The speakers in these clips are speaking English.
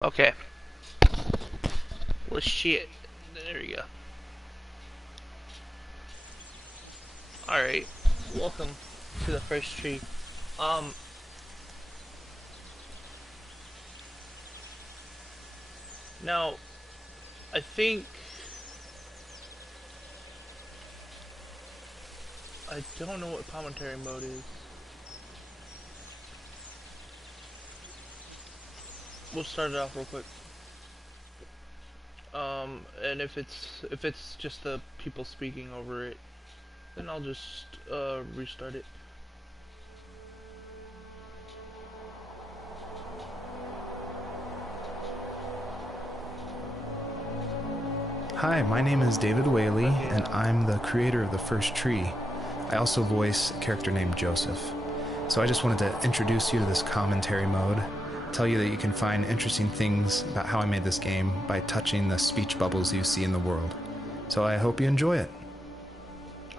Okay. Well, shit. There we go. Alright. Welcome to the first tree. Um, Now, I think... I don't know what commentary mode is. We'll start it off real quick. And if it's just the people speaking over it, then I'll just, restart it. Hi, my name is David Whaley, and I'm the creator of The First Tree. I also voice a character named Joseph. So I just wanted to introduce you to this commentary mode, tell you that you can find interesting things about how I made this game by touching the speech bubbles you see in the world. So I hope you enjoy it.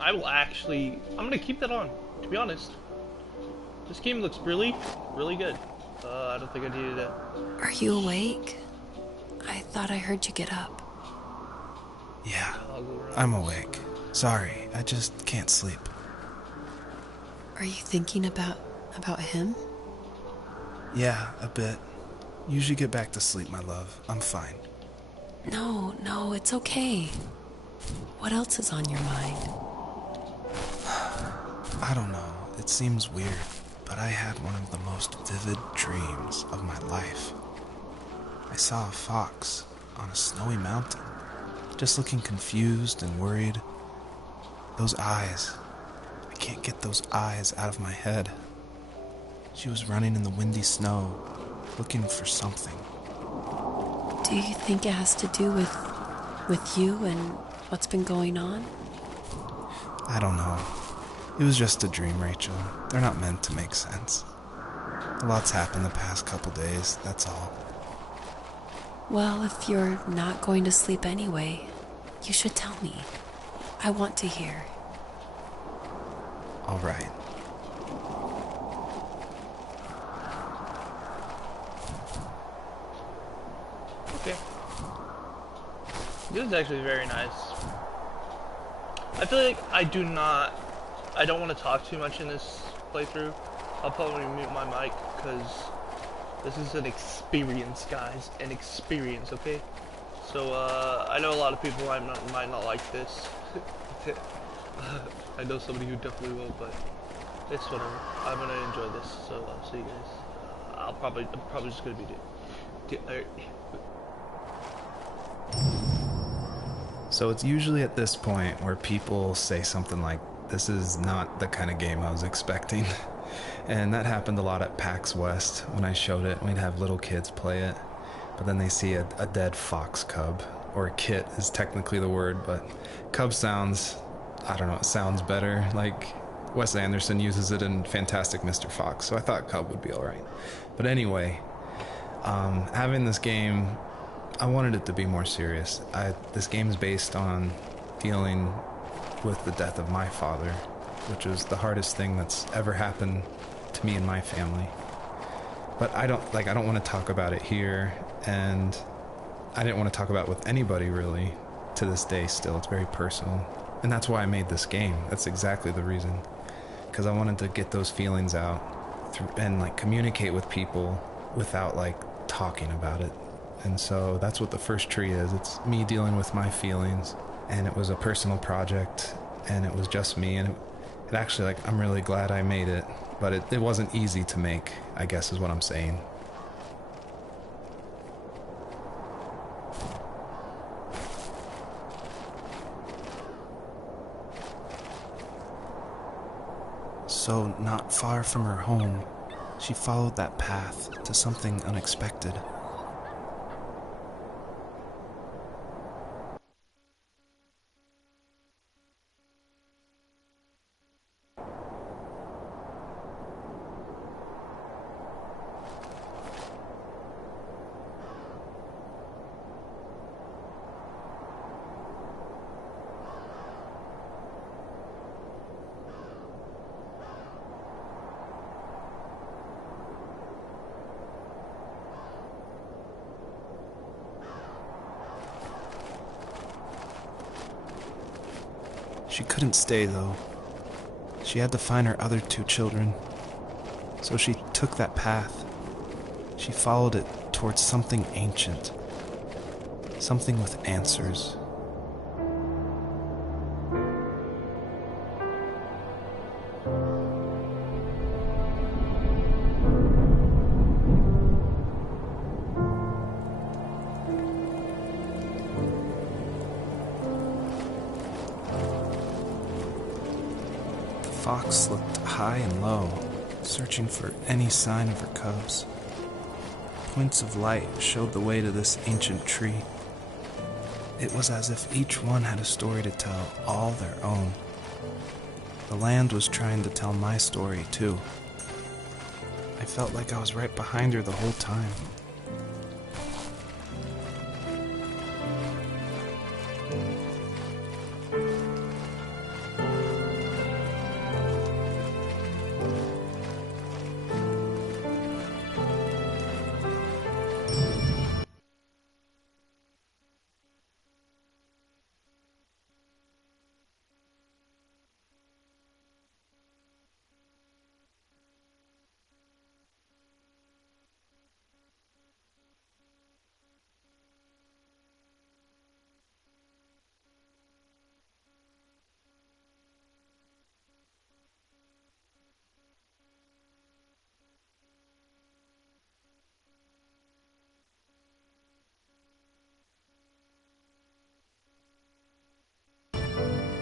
I'm gonna keep that on, to be honest. This game looks really, really good. I don't think I needed it. Are you awake? I thought I heard you get up. Yeah, I'm awake. Sorry, I just can't sleep. Are you thinking about him? Yeah, a bit. Usually get back to sleep, my love. I'm fine. No, it's okay. What else is on your mind? I don't know. It seems weird, but I had one of the most vivid dreams of my life. I saw a fox on a snowy mountain, just looking confused and worried. Those eyes. I can't get those eyes out of my head. She was running in the windy snow, looking for something. Do you think it has to do with you and what's been going on? I don't know. It was just a dream, Rachel. They're not meant to make sense. A lot's happened the past couple days, that's all. Well, if you're not going to sleep anyway, you should tell me. I want to hear. All right. Okay. This is actually very nice. I feel like I don't want to talk too much in this playthrough. I'll probably mute my mic because this is an experience, guys. An experience, okay? So, I know a lot of people might not like this. I know somebody who definitely will, but it's whatever. I'm gonna enjoy this, so I'll see you guys. I'm probably just gonna be So it's usually at this point where people say something like, this is not the kind of game I was expecting. And that happened a lot at PAX West when I showed it. We'd have little kids play it, but then they see a dead fox cub, or a kit is technically the word, but cub sounds, I don't know, it sounds better. Like Wes Anderson uses it in Fantastic Mr. Fox, so I thought cub would be alright. But anyway, having this game, I wanted it to be more serious. This game is based on dealing with the death of my father, which was the hardest thing that's ever happened to me and my family. But I don't want to talk about it here, and I didn't want to talk about it with anybody really to this day still. It's very personal. And that's why I made this game. That's exactly the reason. Because I wanted to get those feelings out and like communicate with people without like talking about it. And so that's what the first tree is. It's me dealing with my feelings, and it was a personal project, and it was just me, and it actually, like, I'm really glad I made it, but it wasn't easy to make, I guess is what I'm saying. So, not far from her home, she followed that path to something unexpected. She couldn't stay, though. She had to find her other 2 children. So she took that path. She followed it towards something ancient. Something with answers. The fox looked high and low, searching for any sign of her cubs. Points of light showed the way to this ancient tree. It was as if each one had a story to tell, all their own. The land was trying to tell my story, too. I felt like I was right behind her the whole time.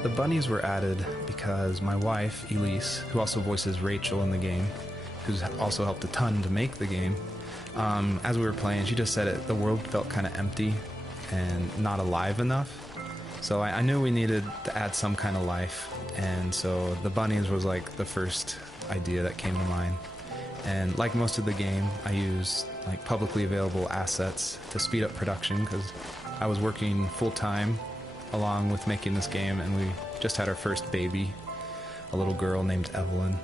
The bunnies were added because my wife, Elise, who also voices Rachel in the game, who's also helped a ton to make the game, as we were playing, she just said the world felt kind of empty and not alive enough. So I knew we needed to add some kind of life, and so the bunnies was like the first idea that came to mind. And like most of the game, I used like publicly available assets to speed up production because I was working full-time along with making this game, and we just had our first baby, a little girl named Evelyn.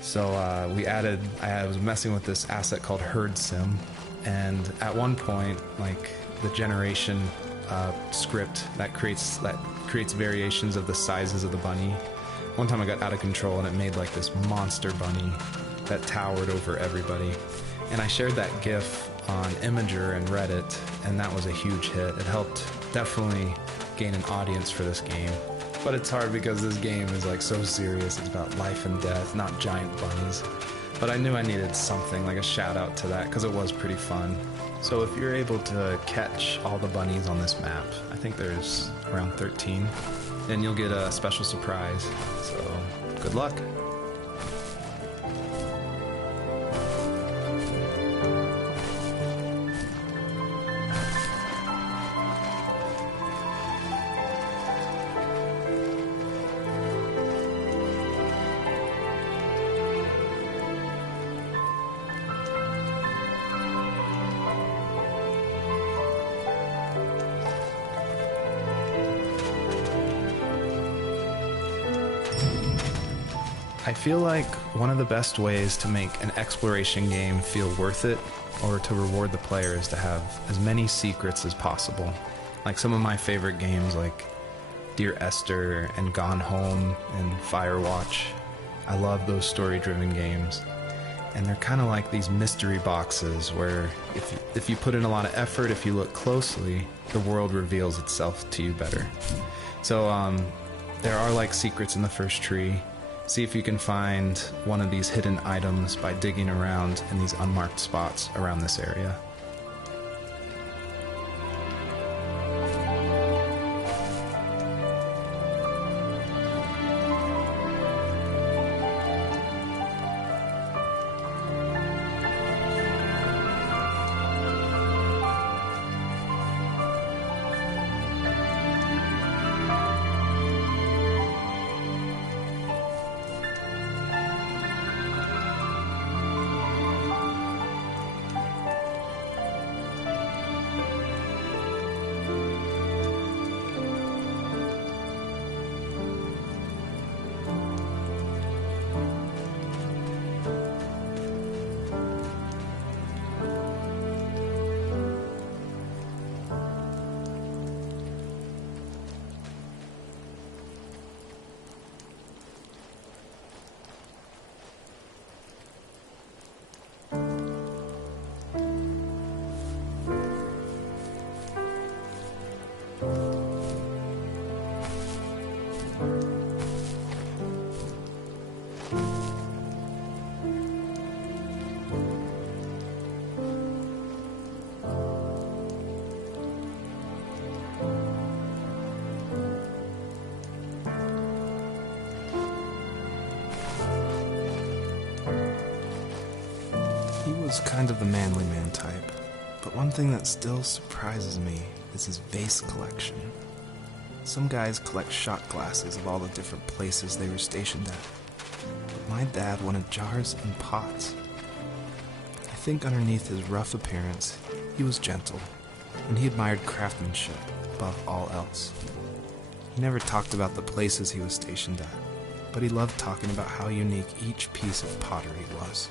So I was messing with this asset called Herd Sim, and at one point, like the generation script that creates variations of the sizes of the bunny. One time I got out of control and it made like this monster bunny that towered over everybody. And I shared that GIF on Imager and Reddit, and that was a huge hit. It helped definitely gain an audience for this game. But it's hard because this game is like so serious. It's about life and death, not giant bunnies. But I knew I needed something, like a shout out to that, because it was pretty fun. So if you're able to catch all the bunnies on this map, I think there's around 13, then you'll get a special surprise. So good luck. I feel like one of the best ways to make an exploration game feel worth it, or to reward the player, is to have as many secrets as possible. Like some of my favorite games like Dear Esther and Gone Home and Firewatch. I love those story-driven games. And they're kind of like these mystery boxes where if you put in a lot of effort, if you look closely, the world reveals itself to you better. So there are like secrets in the first tree. See if you can find one of these hidden items by digging around in these unmarked spots around this area. Michael's kind of the manly man type, but one thing that still surprises me is his vase collection. Some guys collect shot glasses of all the different places they were stationed at, but my dad wanted jars and pots. I think underneath his rough appearance, he was gentle, and he admired craftsmanship above all else. He never talked about the places he was stationed at, but he loved talking about how unique each piece of pottery was.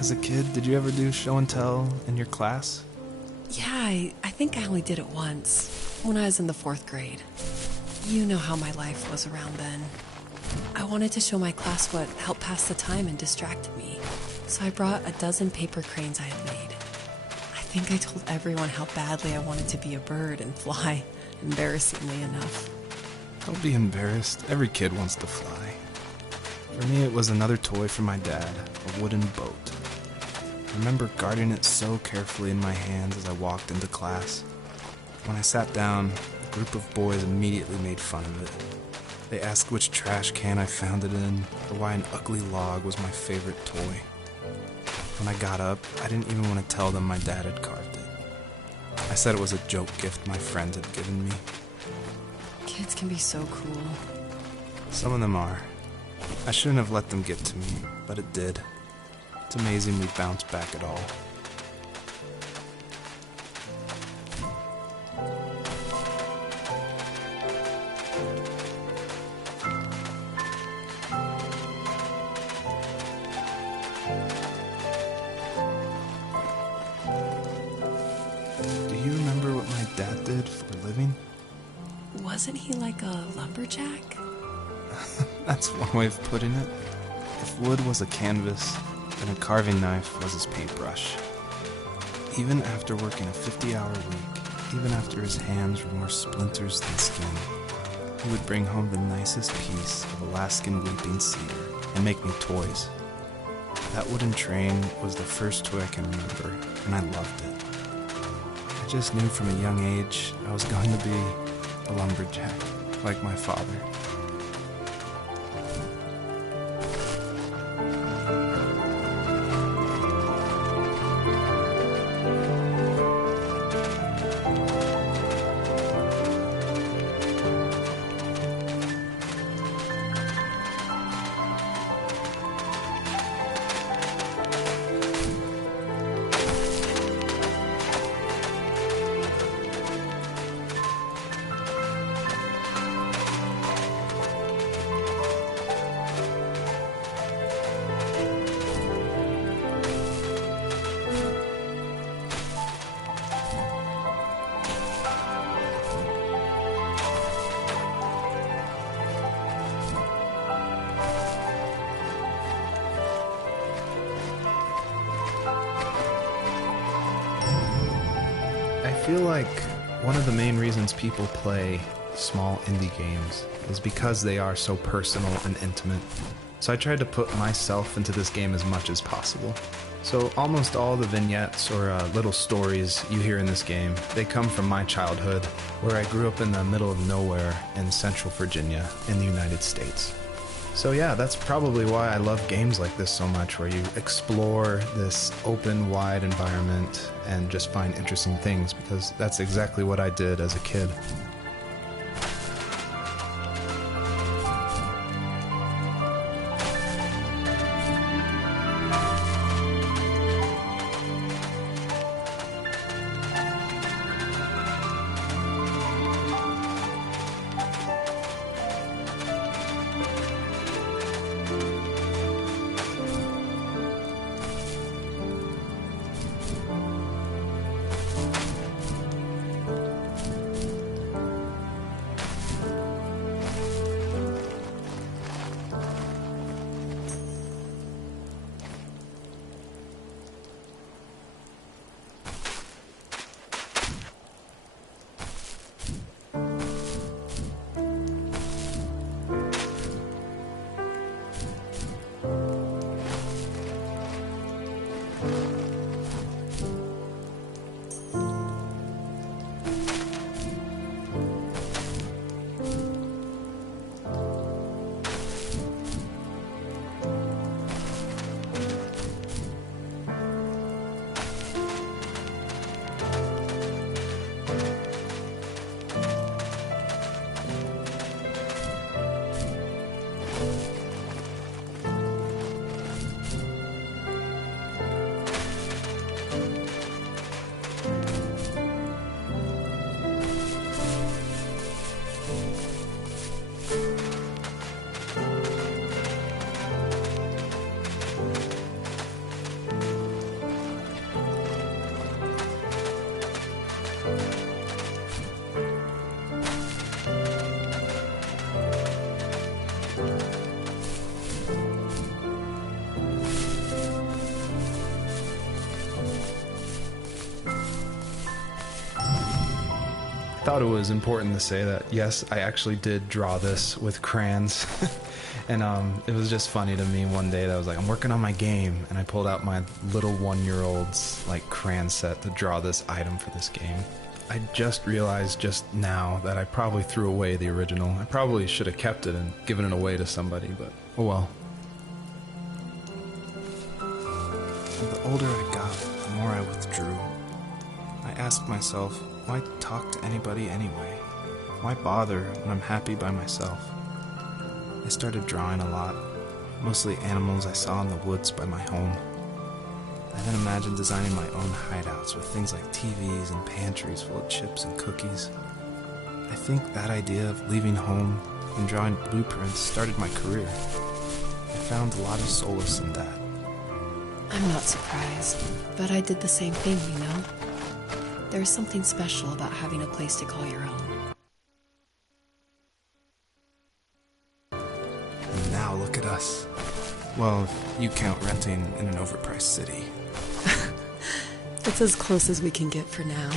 As a kid, did you ever do show and tell in your class? Yeah, I think I only did it once, when I was in the 4th grade. You know how my life was around then. I wanted to show my class what helped pass the time and distracted me, so I brought a dozen paper cranes I had made. I think I told everyone how badly I wanted to be a bird and fly, embarrassingly enough. Don't be embarrassed. Every kid wants to fly. For me, it was another toy from my dad, a wooden boat. I remember guarding it so carefully in my hands as I walked into class. When I sat down, a group of boys immediately made fun of it. They asked which trash can I found it in, or why an ugly log was my favorite toy. When I got up, I didn't even want to tell them my dad had carved it. I said it was a joke gift my friends had given me. Kids can be so cruel. Some of them are. I shouldn't have let them get to me, but it did. It's amazing we bounced back at all. Do you remember what my dad did for a living? Wasn't he like a lumberjack? That's one way of putting it. If wood was a canvas, then a carving knife was his paintbrush. Even after working a 50-hour week, even after his hands were more splinters than skin, he would bring home the nicest piece of Alaskan weeping cedar and make me toys. That wooden train was the first toy I can remember, and I loved it. I just knew from a young age I was going to be a lumberjack, like my father. I feel like one of the main reasons people play small indie games is because they are so personal and intimate. So I tried to put myself into this game as much as possible. So almost all the vignettes or little stories you hear in this game, they come from my childhood, where I grew up in the middle of nowhere in Central Virginia in the United States. So yeah, that's probably why I love games like this so much, where you explore this open, wide environment and just find interesting things, because that's exactly what I did as a kid. I thought it was important to say that, yes, I actually did draw this with crayons. And it was just funny to me one day that I was like, I'm working on my game, and I pulled out my little 1-year-old's like crayon set to draw this item for this game. I just realized just now that I probably threw away the original. I probably should have kept it and given it away to somebody, but oh well. The older I got, the more I withdrew. I asked myself, why talk to anybody anyway? Why bother when I'm happy by myself? I started drawing a lot, mostly animals I saw in the woods by my home. I then imagined designing my own hideouts with things like TVs and pantries full of chips and cookies. I think that idea of leaving home and drawing blueprints started my career. I found a lot of solace in that. I'm not surprised, but I did the same thing, you know? There's something special about having a place to call your own. And now look at us. Well, if you count renting in an overpriced city. It's as close as we can get for now.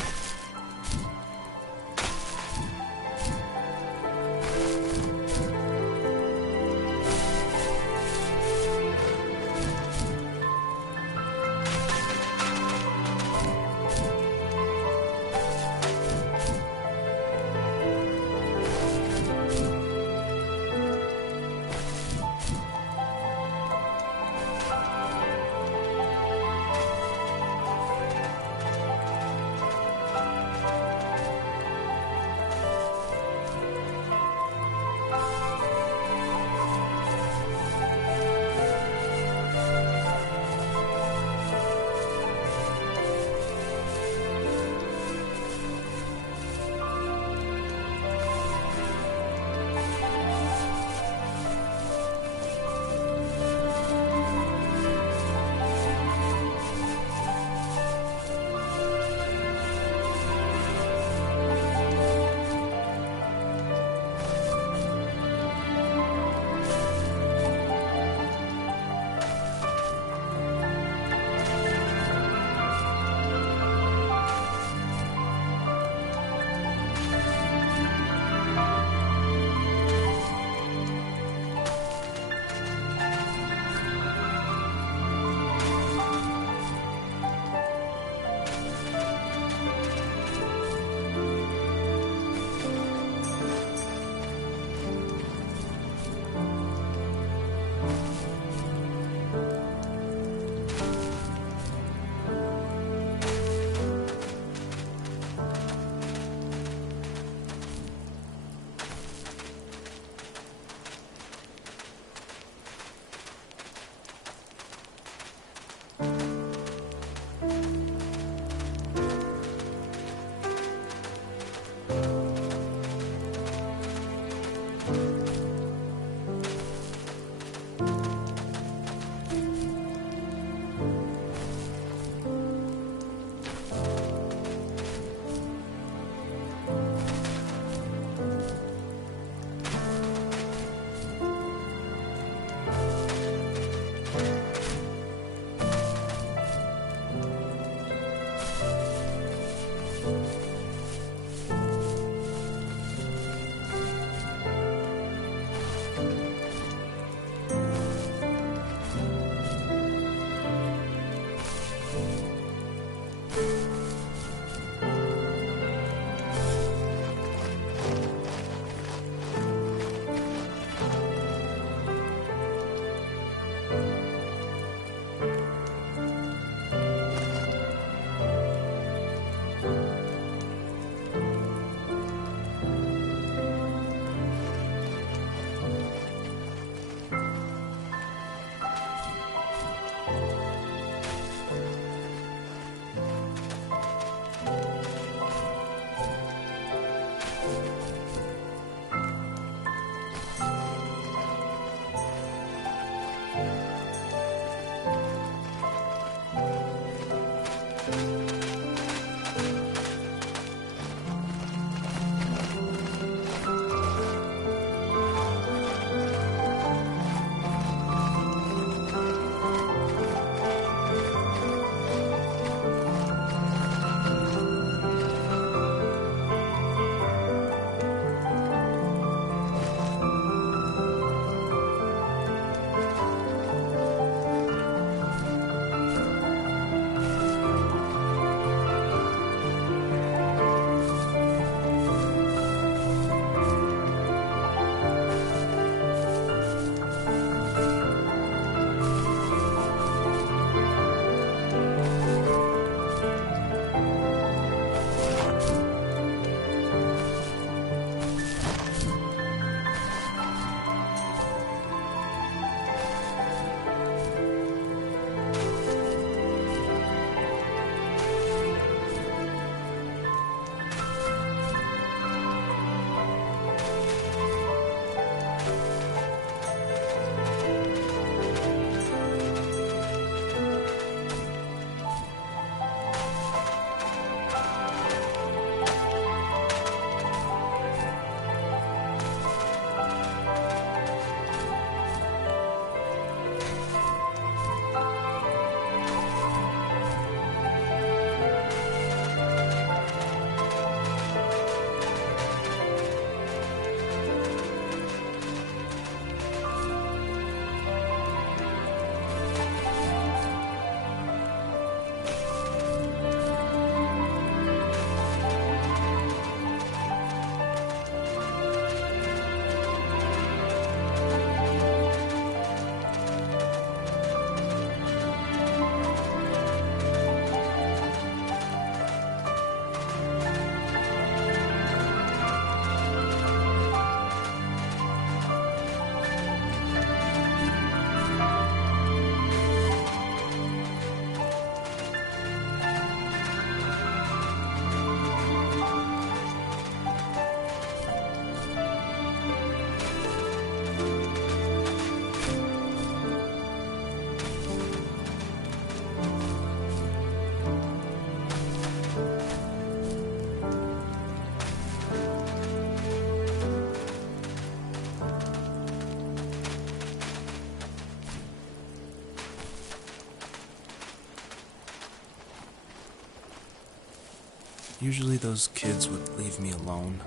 Usually those kids would leave me alone,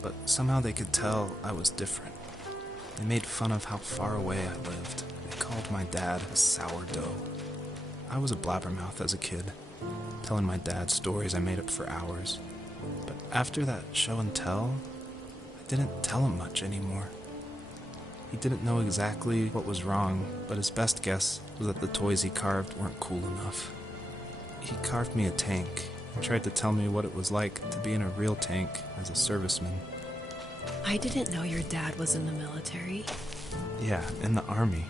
but somehow they could tell I was different. They made fun of how far away I lived. They called my dad a sourdough. I was a blabbermouth as a kid, telling my dad stories I made up for hours. But after that show and tell, I didn't tell him much anymore. He didn't know exactly what was wrong, but his best guess was that the toys he carved weren't cool enough. He carved me a tank and tried to tell me what it was like to be in a real tank as a serviceman. I didn't know your dad was in the military. Yeah, in the army.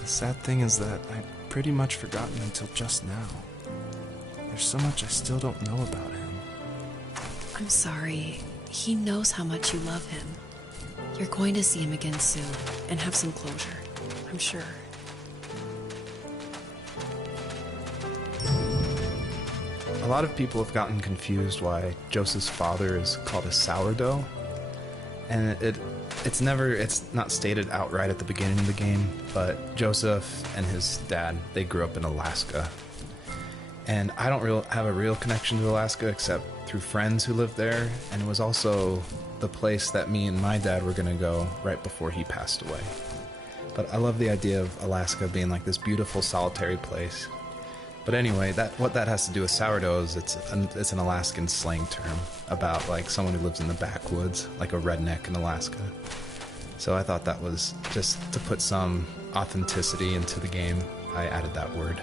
The sad thing is that I'd pretty much forgotten until just now. There's so much I still don't know about him. I'm sorry. He knows how much you love him. You're going to see him again soon and have some closure, I'm sure. A lot of people have gotten confused why Joseph's father is called a sourdough. And it's not stated outright at the beginning of the game, but Joseph and his dad, they grew up in Alaska. And I don't have a real connection to Alaska except through friends who lived there, and it was also the place that me and my dad were going to go right before he passed away. But I love the idea of Alaska being like this beautiful solitary place. But anyway, what that has to do with sourdough is it's an Alaskan slang term about like someone who lives in the backwoods, like a redneck in Alaska. So I thought that was just to put some authenticity into the game. I added that word.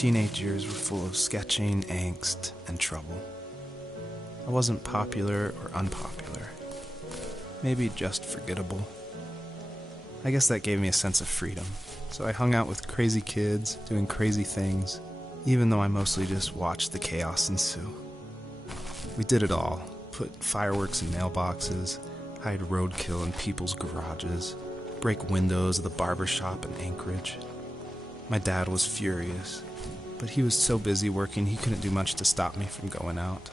teenage years were full of sketching, angst, and trouble. I wasn't popular or unpopular. Maybe just forgettable. I guess that gave me a sense of freedom. So I hung out with crazy kids, doing crazy things, even though I mostly just watched the chaos ensue. We did it all. Put fireworks in mailboxes, hide roadkill in people's garages, break windows of the barber shop in Anchorage. My dad was furious, but he was so busy working he couldn't do much to stop me from going out.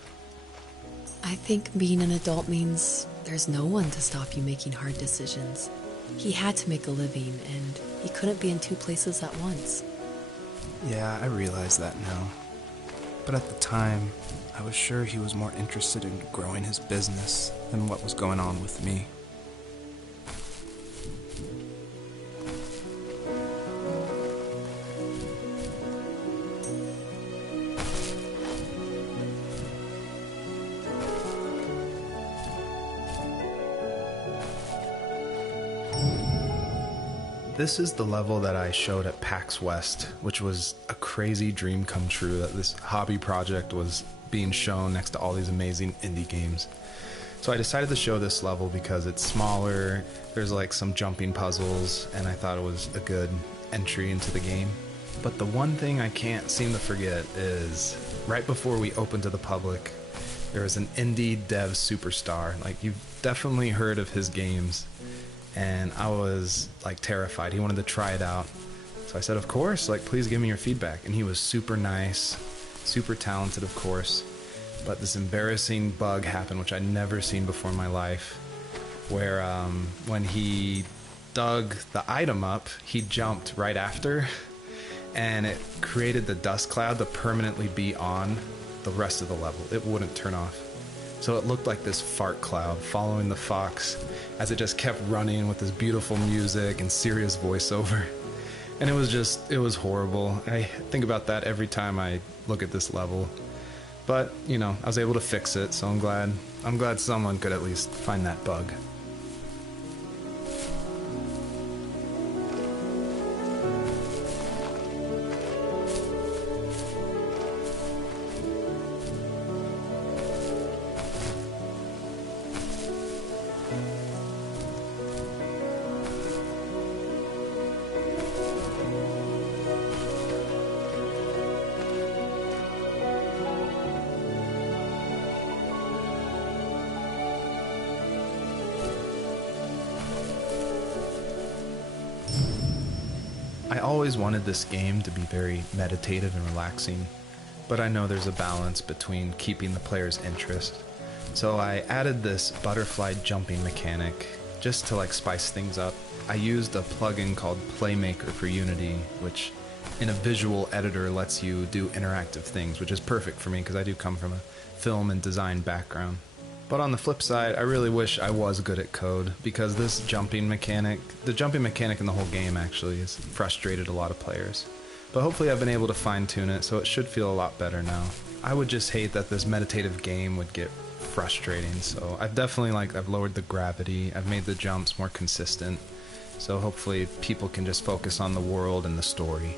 I think being an adult means there's no one to stop you making hard decisions. He had to make a living, and he couldn't be in two places at once. Yeah, I realize that now. But at the time, I was sure he was more interested in growing his business than what was going on with me. This is the level that I showed at PAX West, which was a crazy dream come true that this hobby project was being shown next to all these amazing indie games. So I decided to show this level because it's smaller, there's like some jumping puzzles, and I thought it was a good entry into the game. But the one thing I can't seem to forget is right before we opened to the public, there was an indie dev superstar. Like, you've definitely heard of his games. And I was like terrified. He wanted to try it out. So I said, of course, like, please give me your feedback. And he was super nice, super talented, of course. But this embarrassing bug happened, which I'd never seen before in my life, where when he dug the item up, he jumped right after, and it created the dust cloud to permanently be on the rest of the level. It wouldn't turn off. So it looked like this fart cloud following the fox as it just kept running with this beautiful music and serious voiceover. And it was horrible. I think about that every time I look at this level. But, you know, I was able to fix it, so I'm glad someone could at least find that bug. I always wanted this game to be very meditative and relaxing, but I know there's a balance between keeping the player's interest. So I added this butterfly jumping mechanic just to like spice things up. I used a plugin called Playmaker for Unity, which in a visual editor lets you do interactive things, which is perfect for me because I do come from a film and design background. But on the flip side, I really wish I was good at code, because this jumping mechanic, the jumping mechanic in the whole game actually, has frustrated a lot of players. But hopefully I've been able to fine-tune it, so it should feel a lot better now. I would just hate that this meditative game would get frustrating, so I've lowered the gravity, I've made the jumps more consistent, so hopefully people can just focus on the world and the story.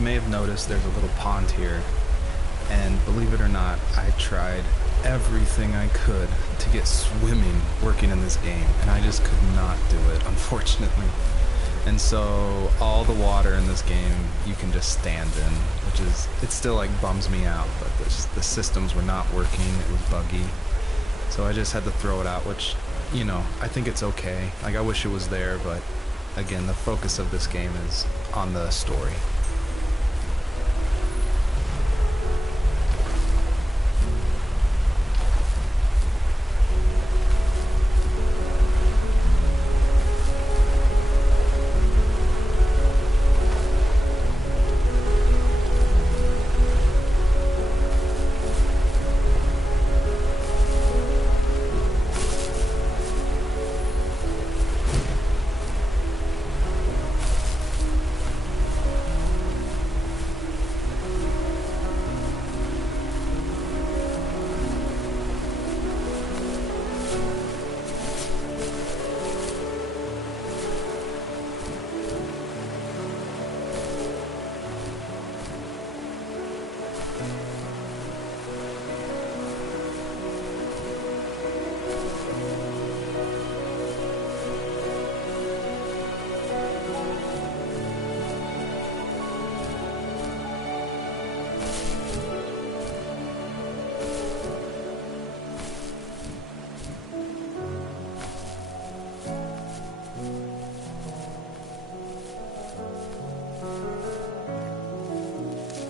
you may have noticed there's a little pond here, and believe it or not, I tried everything I could to get swimming working in this game, and I just could not do it, unfortunately. And so all the water in this game you can just stand in, which is, it still like bums me out, but the systems were not working, it was buggy. So I just had to throw it out, which, you know, I think it's okay. Like, I wish it was there, but again, the focus of this game is on the story.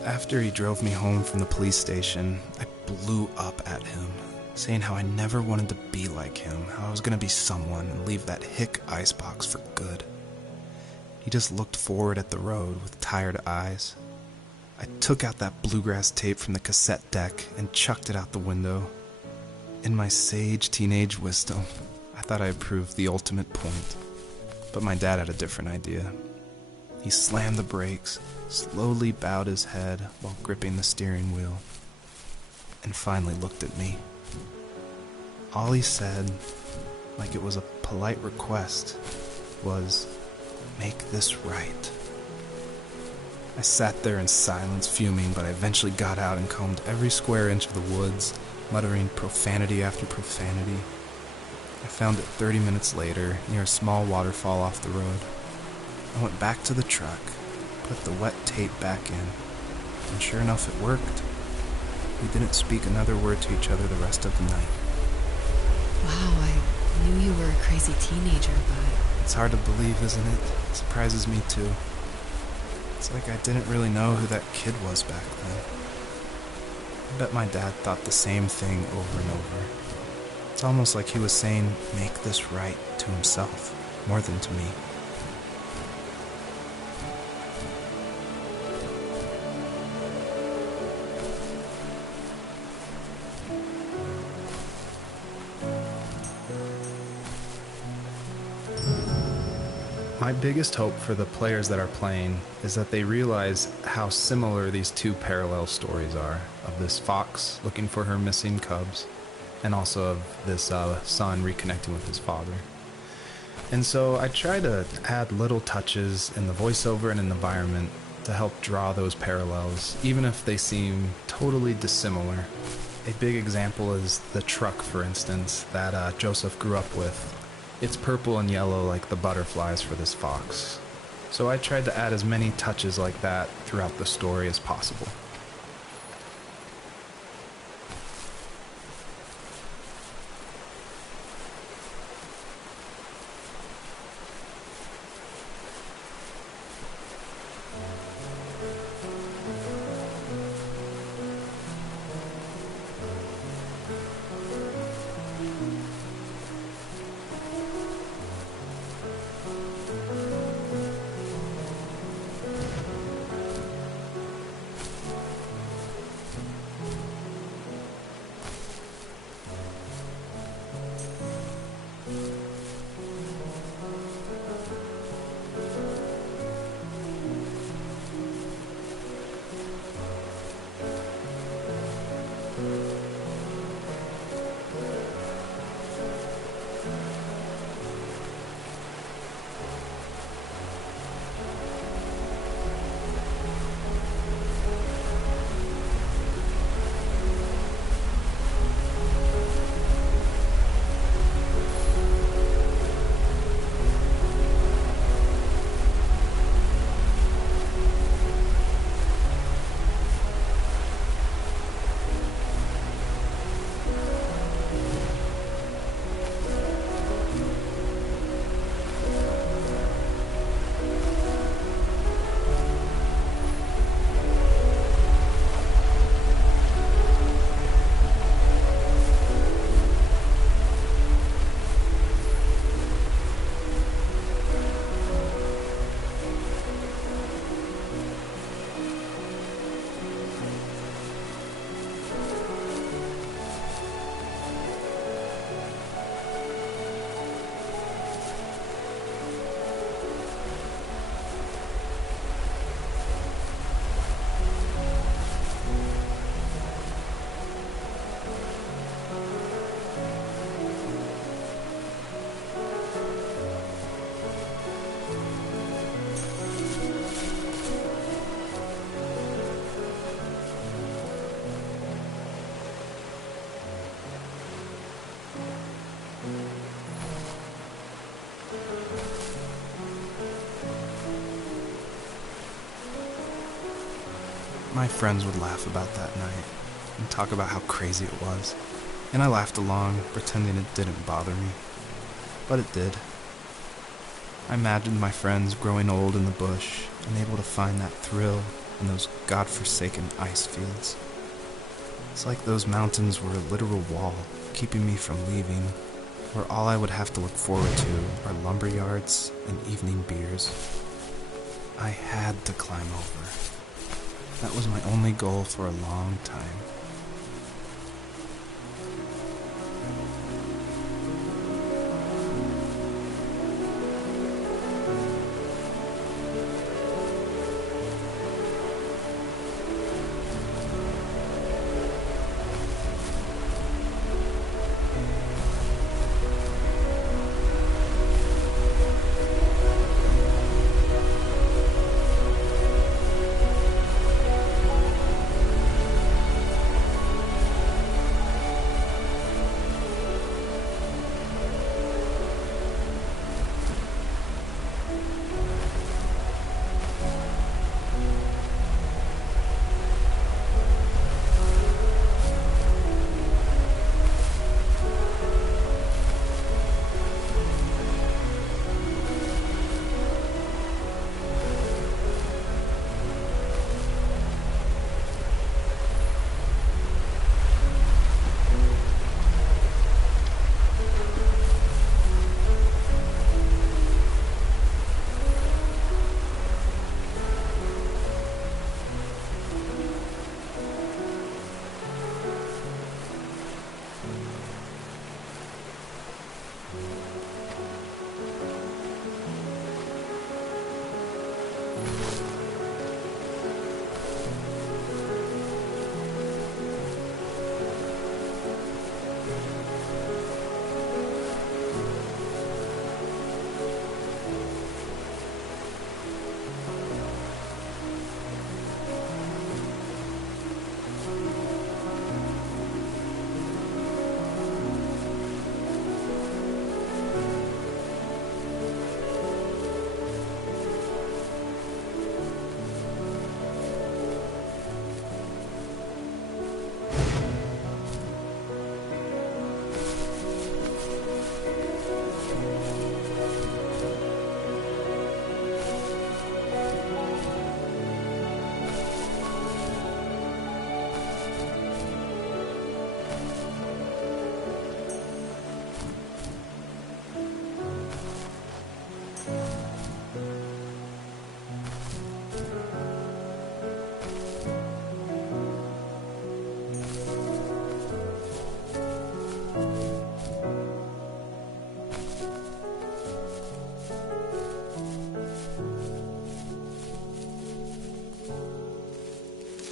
After he drove me home from the police station, I blew up at him, saying how I never wanted to be like him, how I was going to be someone and leave that hick icebox for good. He just looked forward at the road with tired eyes. I took out that bluegrass tape from the cassette deck and chucked it out the window. In my sage teenage wisdom, I thought I had proved the ultimate point. But my dad had a different idea. He slammed the brakes, slowly bowed his head while gripping the steering wheel, and finally looked at me. All he said, like it was a polite request, was, "Make this right." I sat there in silence, fuming, but I eventually got out and combed every square inch of the woods, muttering profanity after profanity. I found it 30 minutes later, near a small waterfall off the road. I went back to the truck, put the wet tape back in, and sure enough it worked. We didn't speak another word to each other the rest of the night. Wow, I knew you were a crazy teenager, but... It's hard to believe, isn't it? It surprises me too. It's like I didn't really know who that kid was back then. I bet my dad thought the same thing over and over. It's almost like he was saying, "Make this right," to himself, more than to me. My biggest hope for the players that are playing is that they realize how similar these two parallel stories are, of this fox looking for her missing cubs, and also of this son reconnecting with his father. And so I try to add little touches in the voiceover and in the environment to help draw those parallels, even if they seem totally dissimilar. A big example is the truck, for instance, that Joseph grew up with. It's purple and yellow like the butterflies for this fox. So I tried to add as many touches like that throughout the story as possible. My friends would laugh about that night and talk about how crazy it was, and I laughed along, pretending it didn't bother me. But it did. I imagined my friends growing old in the bush, unable to find that thrill in those godforsaken ice fields. It's like those mountains were a literal wall, keeping me from leaving, where all I would have to look forward to are lumber yards and evening beers. I had to climb over. That was my only goal for a long time.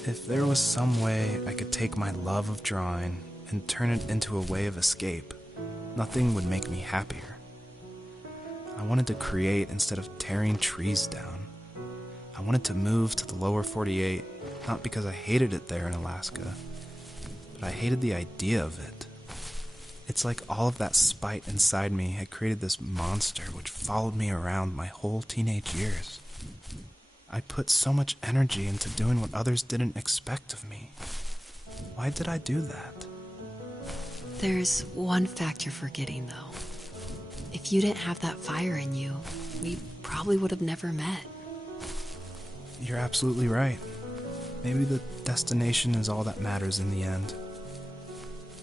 If there was some way I could take my love of drawing and turn it into a way of escape, nothing would make me happier. I wanted to create instead of tearing trees down. I wanted to move to the lower 48, not because I hated it there in Alaska, but I hated the idea of it. It's like all of that spite inside me had created this monster which followed me around my whole teenage years. I put so much energy into doing what others didn't expect of me. Why did I do that? There's one fact you're forgetting, though. If you didn't have that fire in you, we probably would have never met. You're absolutely right. Maybe the destination is all that matters in the end.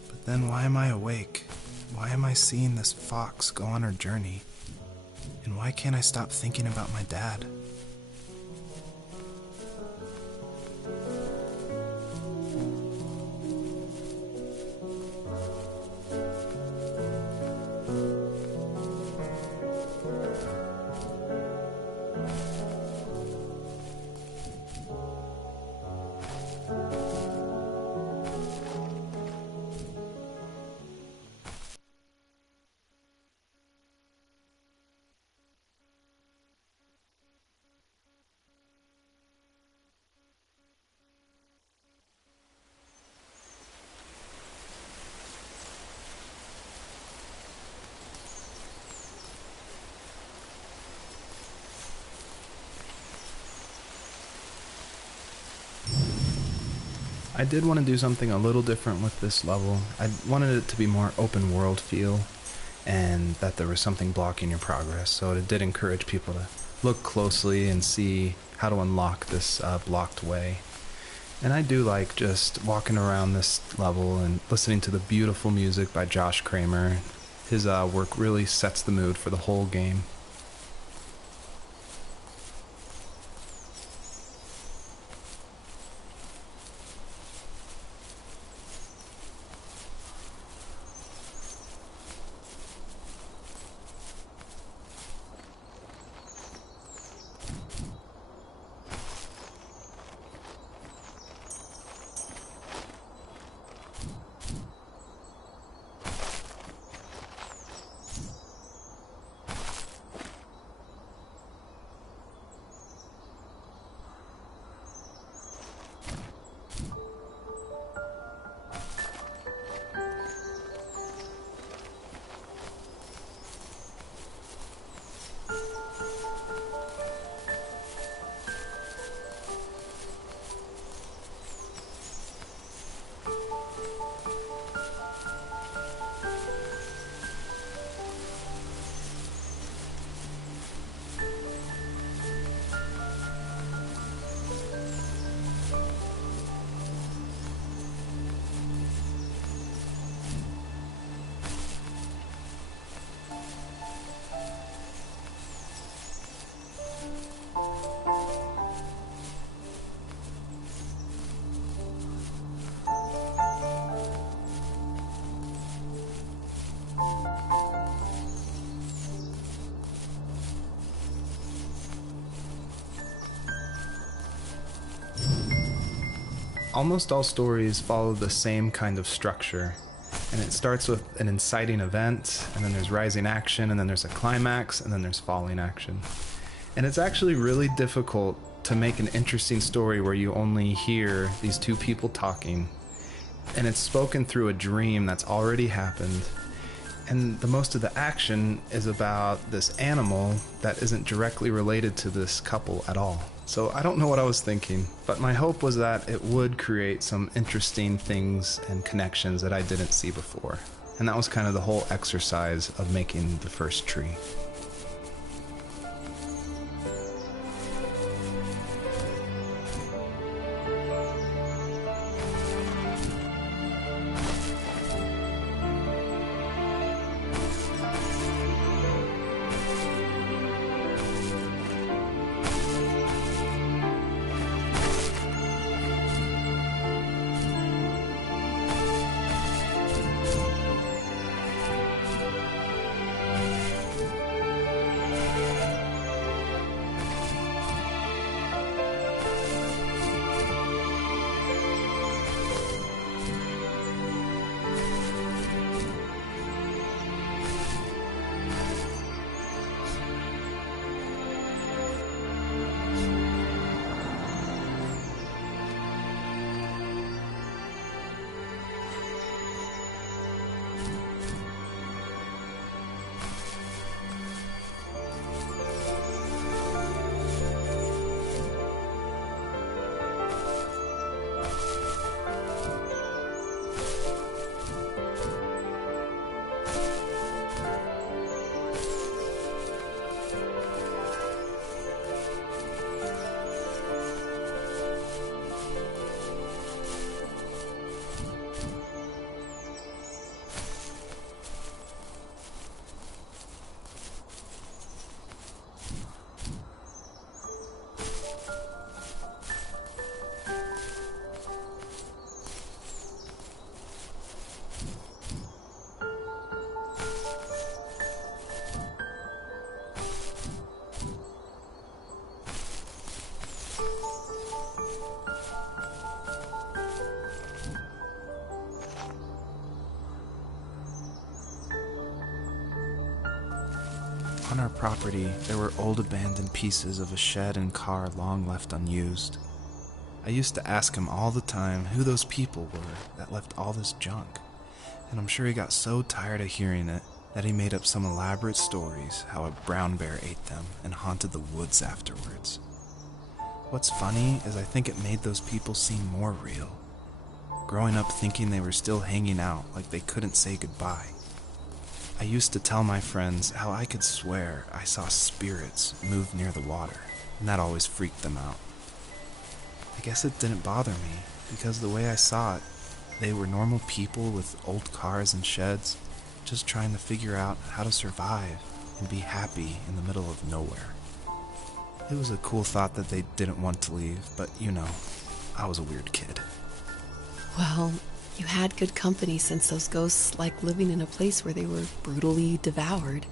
But then why am I awake? Why am I seeing this fox go on her journey? And why can't I stop thinking about my dad? I did want to do something a little different with this level. I wanted it to be more open world feel, and that there was something blocking your progress, so it did encourage people to look closely and see how to unlock this blocked way. And I do like just walking around this level and listening to the beautiful music by Josh Kramer. His work really sets the mood for the whole game. Almost all stories follow the same kind of structure, and it starts with an inciting event, and then there's rising action, and then there's a climax, and then there's falling action. And it's actually really difficult to make an interesting story where you only hear these two people talking, and it's spoken through a dream that's already happened. And the most of the action is about this animal that isn't directly related to this couple at all. So I don't know what I was thinking, but my hope was that it would create some interesting things and connections that I didn't see before. And that was kind of the whole exercise of making the first tree. On our property, there were old abandoned pieces of a shed and car long left unused. I used to ask him all the time who those people were that left all this junk, and I'm sure he got so tired of hearing it that he made up some elaborate stories how a brown bear ate them and haunted the woods afterwards. What's funny is I think it made those people seem more real. growing up thinking they were still hanging out like they couldn't say goodbye. I used to tell my friends how I could swear I saw spirits move near the water, and that always freaked them out. I guess it didn't bother me, because the way I saw it, they were normal people with old cars and sheds, just trying to figure out how to survive and be happy in the middle of nowhere. It was a cool thought that they didn't want to leave, but I was a weird kid. Well, you had good company since those ghosts like living in a place where they were brutally devoured.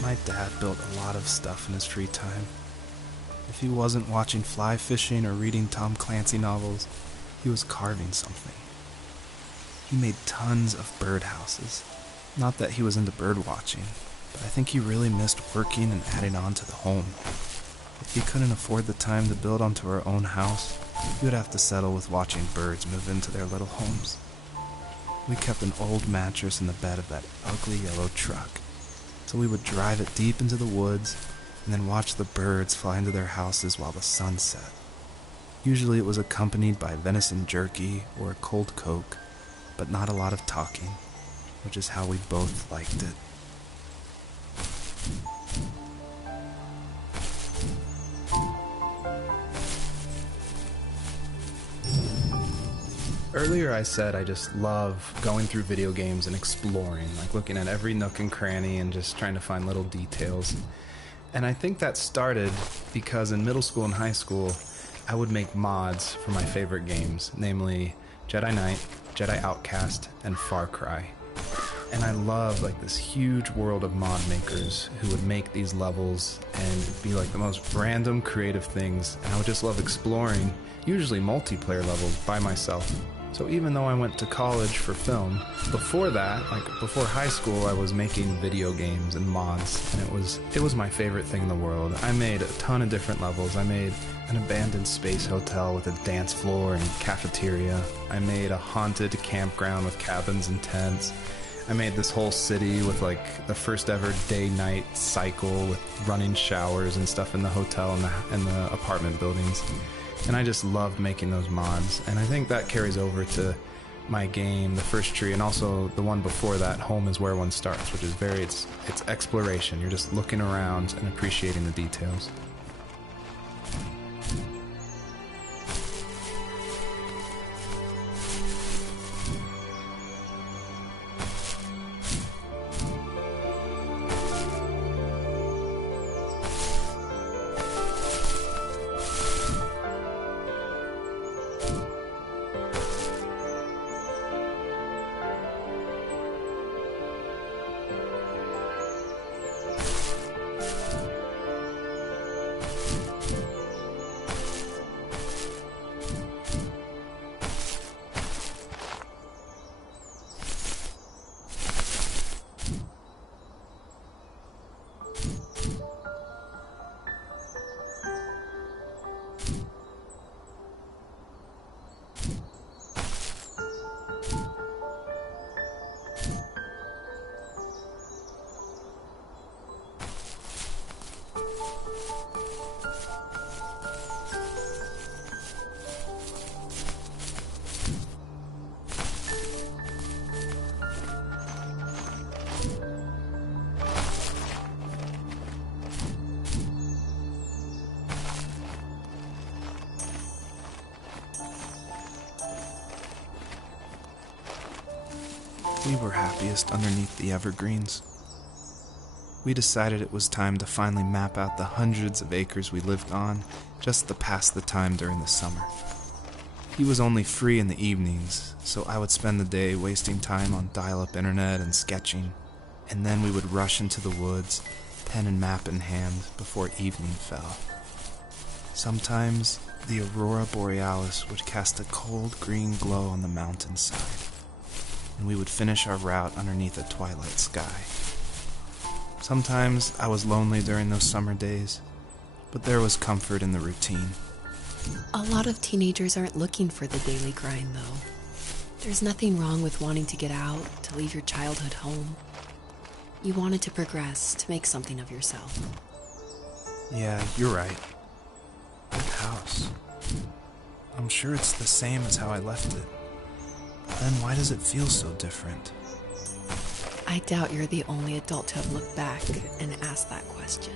My dad built a lot of stuff in his free time. If he wasn't watching fly fishing or reading Tom Clancy novels, he was carving something. He made tons of birdhouses. Not that he was into bird watching, but I think he really missed working and adding on to the home. If he couldn't afford the time to build onto our own house, he would have to settle with watching birds move into their little homes. We kept an old mattress in the bed of that ugly yellow truck, so we would drive it deep into the woods and then watch the birds fly into their houses while the sun set. Usually it was accompanied by venison jerky or a cold Coke, but not a lot of talking, which is how we both liked it. Earlier I said I just love going through video games and exploring, like looking at every nook and cranny and just trying to find little details. And I think that started because in middle school and high school, I would make mods for my favorite games, namely Jedi Knight, Jedi Outcast, and Far Cry. And I love this huge world of mod makers who would make these levels and be like the most random creative things, and I would just love exploring, usually multiplayer levels, by myself. So even though I went to college for film, before that, before high school, I was making video games and mods, and it was my favorite thing in the world. I made a ton of different levels. I made an abandoned space hotel with a dance floor and cafeteria. I made a haunted campground with cabins and tents. I made this whole city with the first ever day-night cycle with running showers and stuff in the hotel and the apartment buildings. And I just loved making those mods, and I think that carries over to my game, The First Tree, and also the one before that, Home is Where One Starts, which is it's exploration. You're just looking around and appreciating the details. we were happiest underneath the evergreens. We decided it was time to finally map out the hundreds of acres we lived on just to pass the time during the summer. He was only free in the evenings, so I would spend the day wasting time on dial-up internet and sketching, and then we would rush into the woods, pen and map in hand, before evening fell. Sometimes the aurora borealis would cast a cold green glow on the mountainside, and we would finish our route underneath a twilight sky. Sometimes I was lonely during those summer days, but there was comfort in the routine. A lot of teenagers aren't looking for the daily grind, though. There's nothing wrong with wanting to get out, to leave your childhood home. You wanted to progress, to make something of yourself. Yeah, you're right. That house. I'm sure it's the same as how I left it. Then why does it feel so different? I doubt you're the only adult to have looked back and asked that question.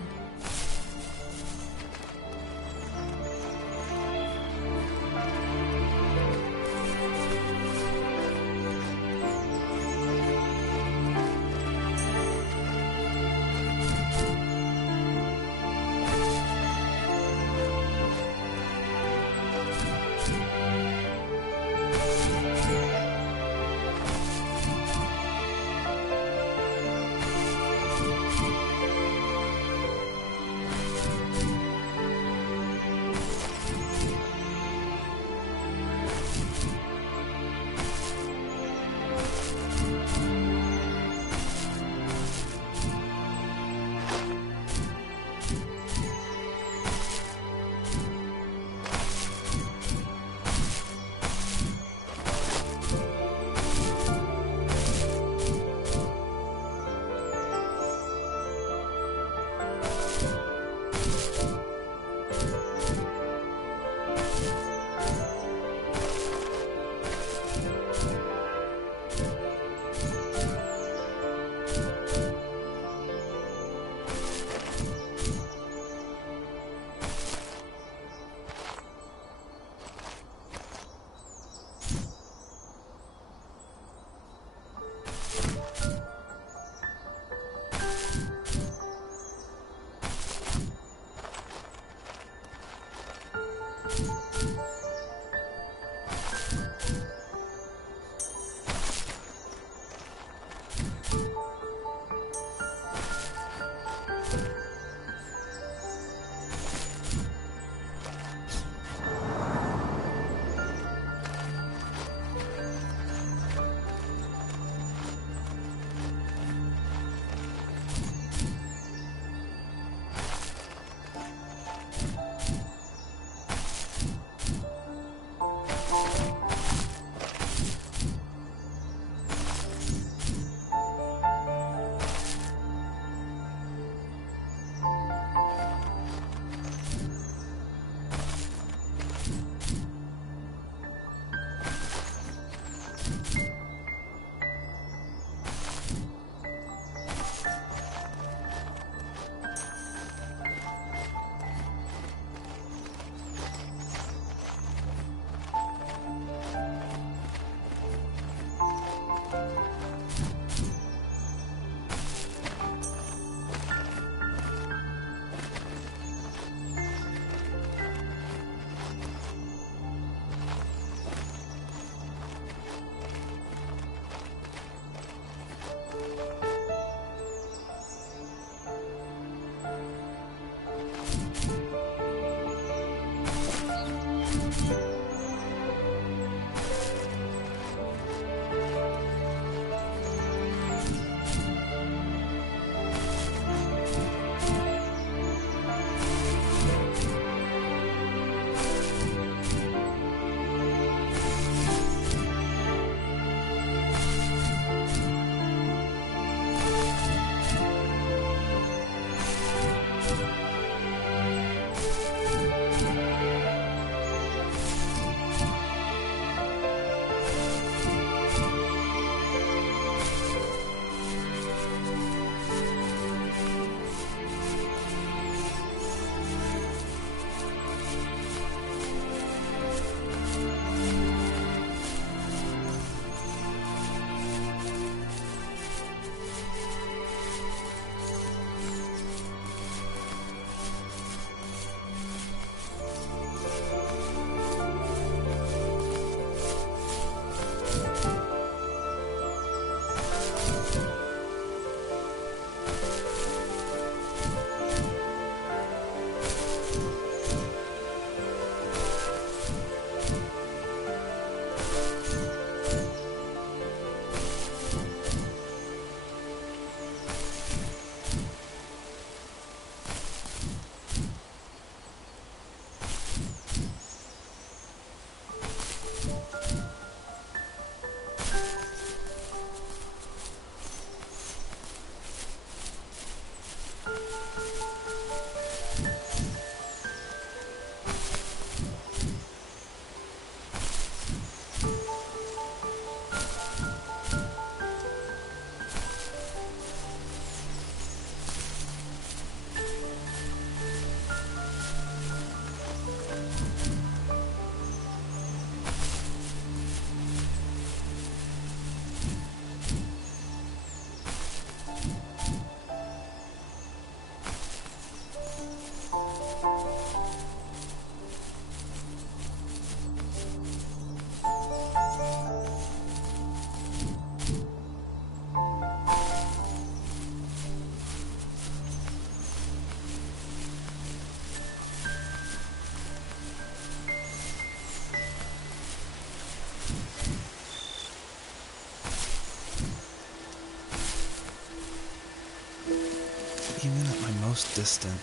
most distant,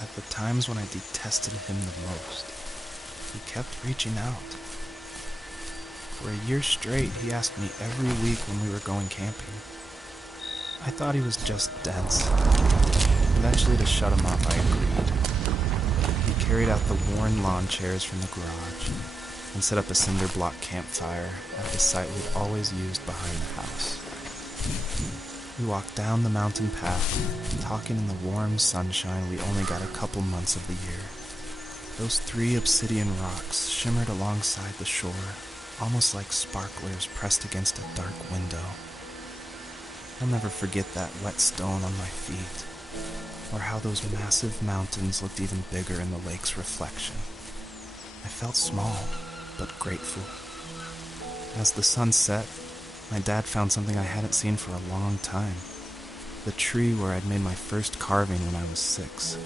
at the times when I detested him the most, he kept reaching out. For a year straight, he asked me every week when we were going camping. I thought he was just dense. Eventually, to shut him up, I agreed. He carried out the worn lawn chairs from the garage and set up a cinder block campfire at the site we'd always used behind the house. We walked down the mountain path, talking in the warm sunshine we only got a couple months of the year. Those 3 obsidian rocks shimmered alongside the shore, almost like sparklers pressed against a dark window. I'll never forget that wet stone on my feet, or how those massive mountains looked even bigger in the lake's reflection. I felt small, but grateful. As the sun set, my dad found something I hadn't seen for a long time. The tree where I'd made my first carving when I was 6.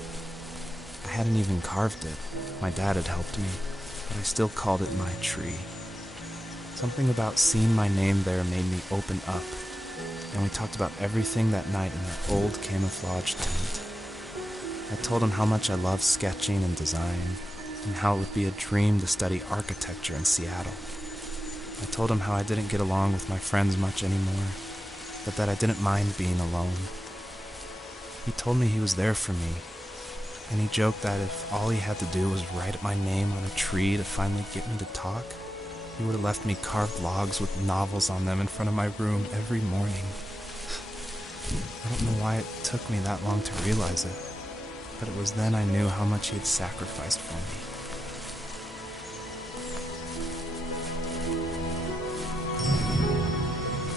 I hadn't even carved it. My dad had helped me, but I still called it my tree. Something about seeing my name there made me open up, and we talked about everything that night in their old camouflage tent. I told him how much I loved sketching and design, and how it would be a dream to study architecture in Seattle. I told him how I didn't get along with my friends much anymore, but that I didn't mind being alone. He told me he was there for me, and he joked that if all he had to do was write my name on a tree to finally get me to talk, he would have left me carved logs with novels on them in front of my room every morning. I don't know why it took me that long to realize it, but it was then I knew how much he had sacrificed for me.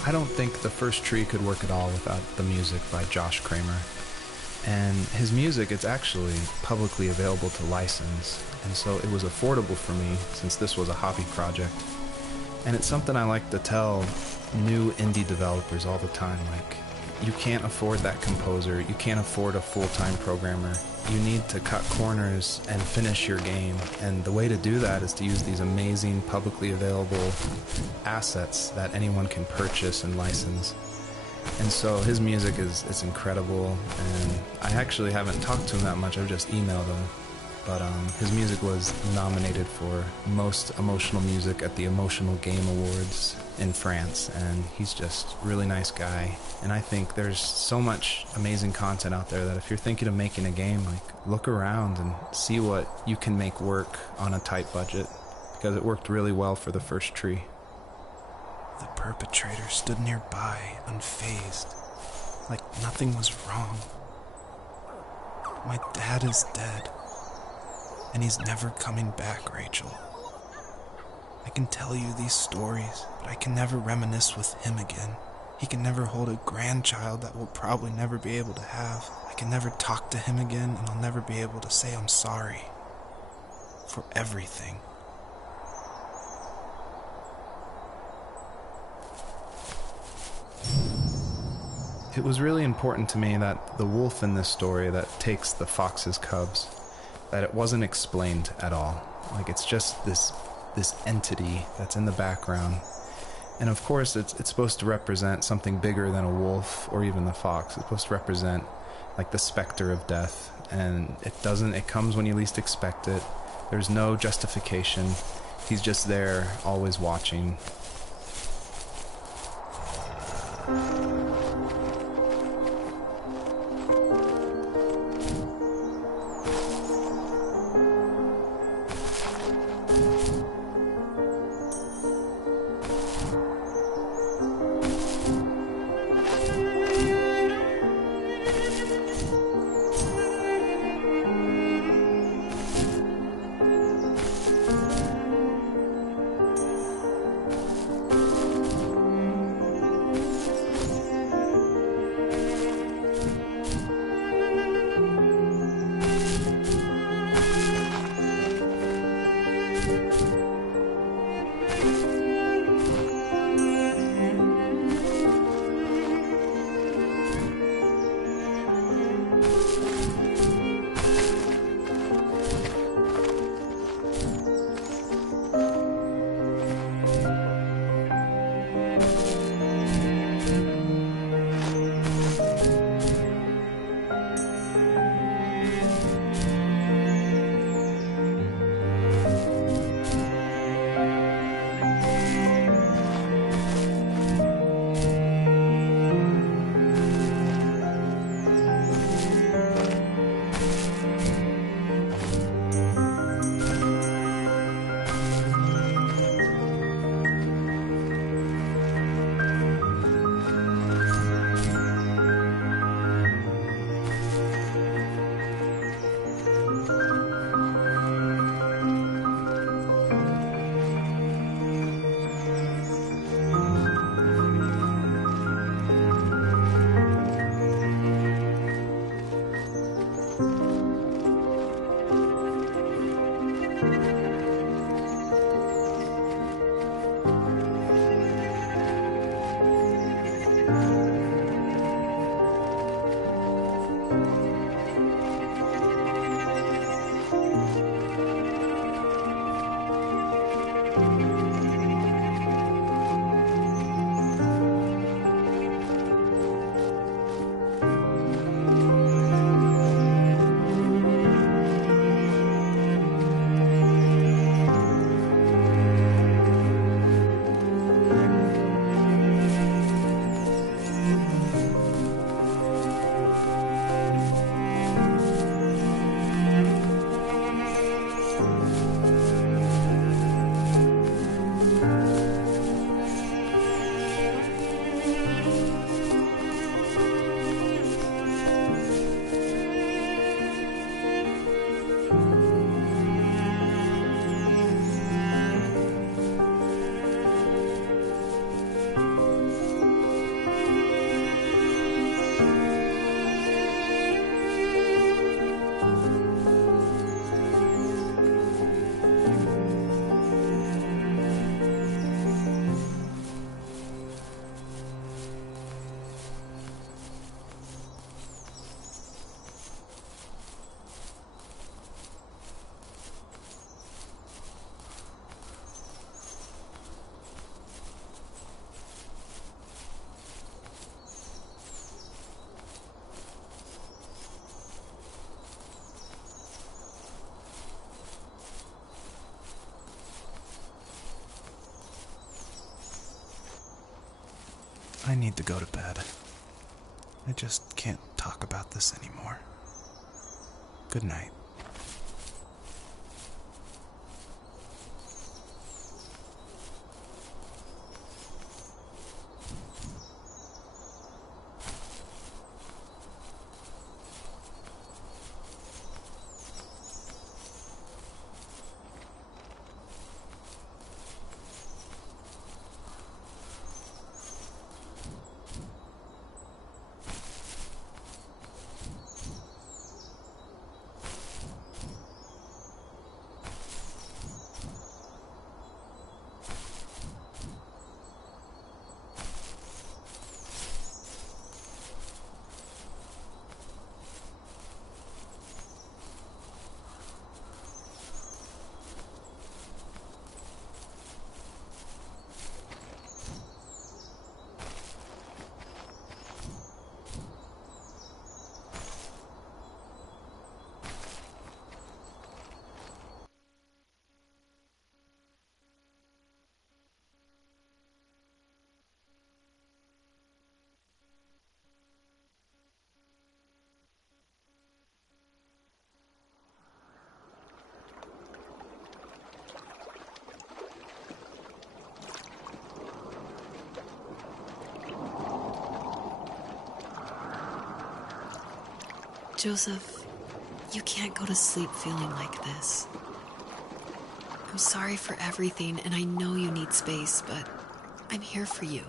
I don't think The First Tree could work at all without the music by Josh Kramer. And his music, it's actually publicly available to license, and so it was affordable for me since this was a hobby project. And it's something I like to tell new indie developers all the time, like, you can't afford that composer, you can't afford a full-time programmer. You need to cut corners and finish your game, and the way to do that is to use these amazing publicly available assets that anyone can purchase and license. And so his music is incredible, and I actually haven't talked to him that much, I've just emailed him. But his music was nominated for Most Emotional Music at the Emotional Game Awards in France, and he's just a really nice guy. And I think there's so much amazing content out there that if you're thinking of making a game, like, look around and see what you can make work on a tight budget, because it worked really well for The First Tree. The perpetrator stood nearby, unfazed, like nothing was wrong. My dad is dead, and he's never coming back, Rachel. I can tell you these stories, but I can never reminisce with him again. He can never hold a grandchild that we'll probably never be able to have. I can never talk to him again, and I'll never be able to say I'm sorry for everything. It was really important to me that the wolf in this story that takes the fox's cubs, that it wasn't explained at all. Like, it's just this entity that's in the background. And of course, it's supposed to represent something bigger than a wolf or even the fox. It's supposed to represent, like, the specter of death. And it comes when you least expect it. There's no justification. He's just there, always watching. I need to go to bed. I just can't talk about this anymore. Good night. Joseph, you can't go to sleep feeling like this. I'm sorry for everything, and I know you need space, but I'm here for you.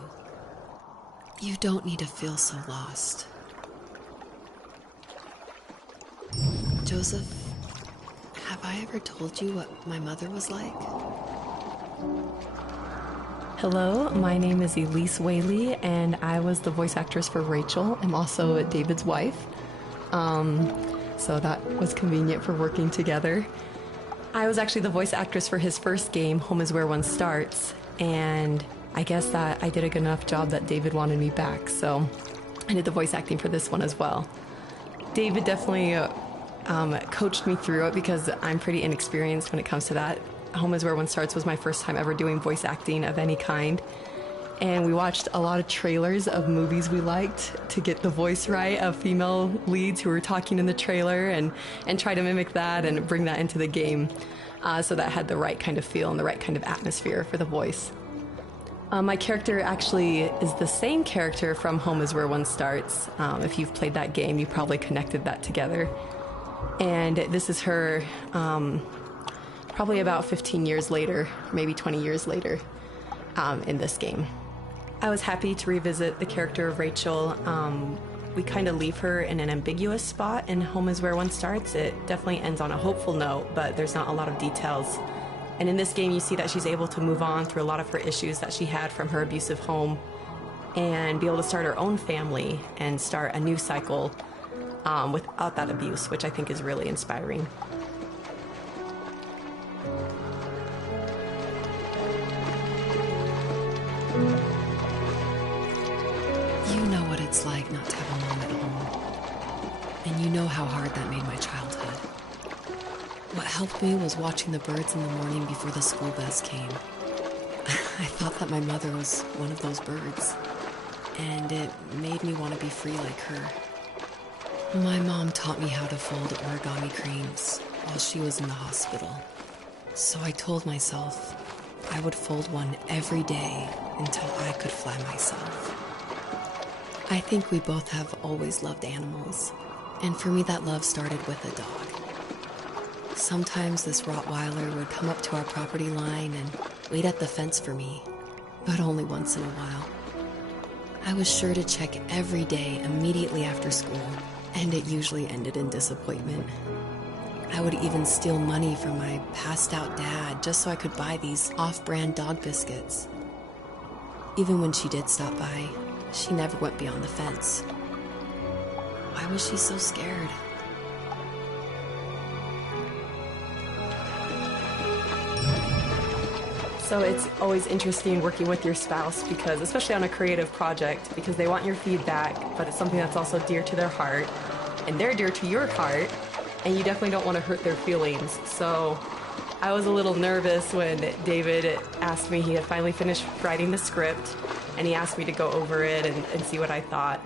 You don't need to feel so lost. Joseph, have I ever told you what my mother was like? Hello, my name is Elise Whaley, and I was the voice actress for Rachel. I'm also David's wife. So that was convenient for working together. I was actually the voice actress for his first game, Home is Where One Starts, and I guess that I did a good enough job that David wanted me back, so I did the voice acting for this one as well. David definitely coached me through it because I'm pretty inexperienced when it comes to that. Home is Where One Starts was my first time ever doing voice acting of any kind. And we watched a lot of trailers of movies we liked to get the voice right of female leads who were talking in the trailer and try to mimic that and bring that into the game so that had the right kind of feel and the right kind of atmosphere for the voice. My character actually is the same character from Home is Where One Starts. If you've played that game, you probably connected that together. And this is her probably about 15 years later, maybe 20 years later in this game. I was happy to revisit the character of Rachel. We kind of leave her in an ambiguous spot in Home is Where One Starts. It definitely ends on a hopeful note, but there's not a lot of details. And in this game, you see that she's able to move on through a lot of her issues that she had from her abusive home and be able to start her own family and start a new cycle without that abuse, which I think is really inspiring. You know what it's like not to have a mom at home. And you know how hard that made my childhood. What helped me was watching the birds in the morning before the school bus came. I thought that my mother was one of those birds, and it made me want to be free like her. My mom taught me how to fold origami cranes while she was in the hospital. So I told myself I would fold one every day until I could fly myself. I think we both have always loved animals, and for me that love started with a dog. Sometimes this Rottweiler would come up to our property line and wait at the fence for me, but only once in a while. I was sure to check every day immediately after school, and it usually ended in disappointment. I would even steal money from my passed-out dad just so I could buy these off-brand dog biscuits. Even when she did stop by, she never went beyond the fence. Why was she so scared? So it's always interesting working with your spouse because, especially on a creative project, because they want your feedback, but it's something that's also dear to their heart, and they're dear to your heart, and you definitely don't want to hurt their feelings. So I was a little nervous when David asked me, he had finally finished writing the script, and he asked me to go over it and see what I thought.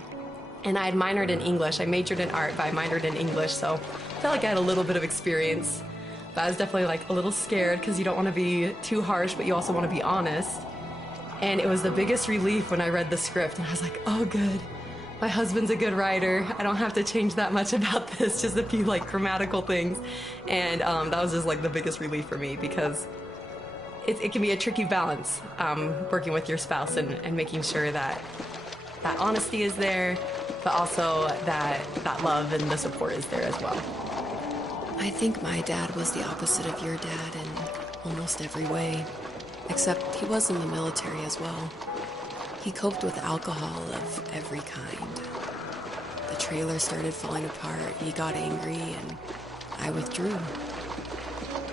And I had minored in English. I majored in art, but I minored in English, so I felt like I had a little bit of experience. But I was definitely like a little scared because you don't want to be too harsh, but you also want to be honest. And it was the biggest relief when I read the script, and I was like, oh, good. My husband's a good writer. I don't have to change that much about this, just a few like grammatical things. And that was just like the biggest relief for me, because it can be a tricky balance working with your spouse and making sure that that honesty is there, but also that love and the support is there as well. I think my dad was the opposite of your dad in almost every way, except he was in the military as well. He coped with alcohol of every kind. The trailer started falling apart, he got angry, and I withdrew.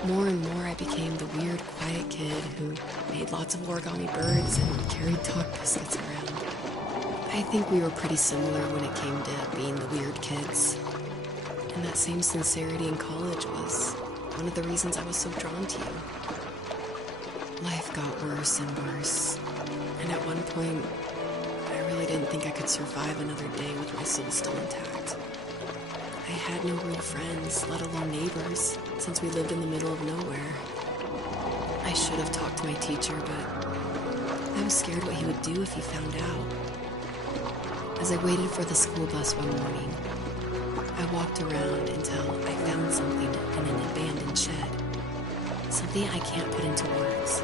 More and more I became the weird, quiet kid who made lots of origami birds and carried dog biscuits around. I think we were pretty similar when it came to being the weird kids. And that same sincerity in college was one of the reasons I was so drawn to you. Life got worse and worse. And at one point, I really didn't think I could survive another day with my soul still intact. I had no real friends, let alone neighbors, since we lived in the middle of nowhere. I should have talked to my teacher, but I was scared what he would do if he found out. As I waited for the school bus one morning, I walked around until I found something in an abandoned shed. Something I can't put into words.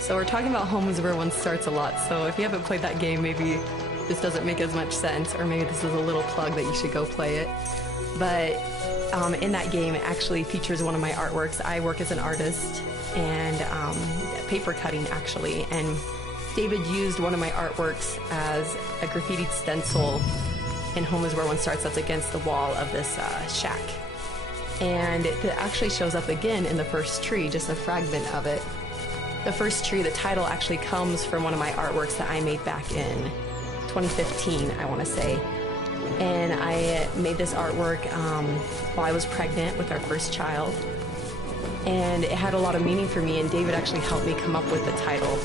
So we're talking about Home is Where One Starts a lot, so if you haven't played that game, maybe this doesn't make as much sense, or maybe this is a little plug that you should go play it. But in that game, it actually features one of my artworks. I work as an artist and paper cutting, actually, and David used one of my artworks as a graffitied stencil in Home is Where One Starts that's against the wall of this shack. And it actually shows up again in the first tree, just a fragment of it. The first tree, the title actually comes from one of my artworks that I made back in 2015, I want to say. And I made this artwork while I was pregnant with our first child. And it had a lot of meaning for me, and David actually helped me come up with the title.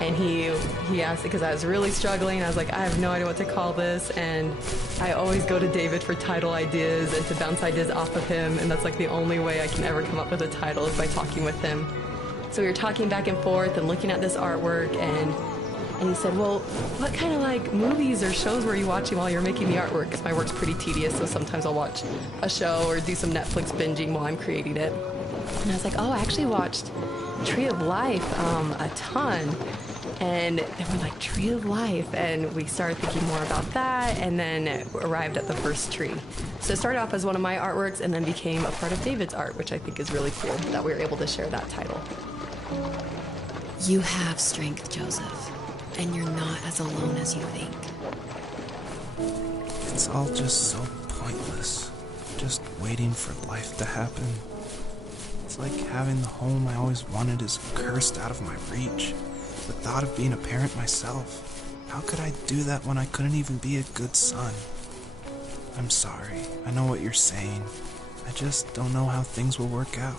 And he asked, because I was really struggling, I was like, I have no idea what to call this, and I always go to David for title ideas and to bounce ideas off of him, and that's like the only way I can ever come up with a title is by talking with him. So we were talking back and forth and looking at this artwork, and he said, well, what kind of like movies or shows were you watching while you're making the artwork? Because my work's pretty tedious, so sometimes I'll watch a show or do some Netflix binging while I'm creating it. And I was like, oh, I actually watched Tree of Life a ton. And then we're like, Tree of Life, and we started thinking more about that, and then arrived at the first tree. So it started off as one of my artworks and then became a part of David's art, which I think is really cool that we were able to share that title. You have strength, Joseph, and you're not as alone as you think. It's all just so pointless. Just waiting for life to happen. It's like having the home I always wanted is cursed out of my reach. The thought of being a parent myself. How could I do that when I couldn't even be a good son? I'm sorry. I know what you're saying. I just don't know how things will work out.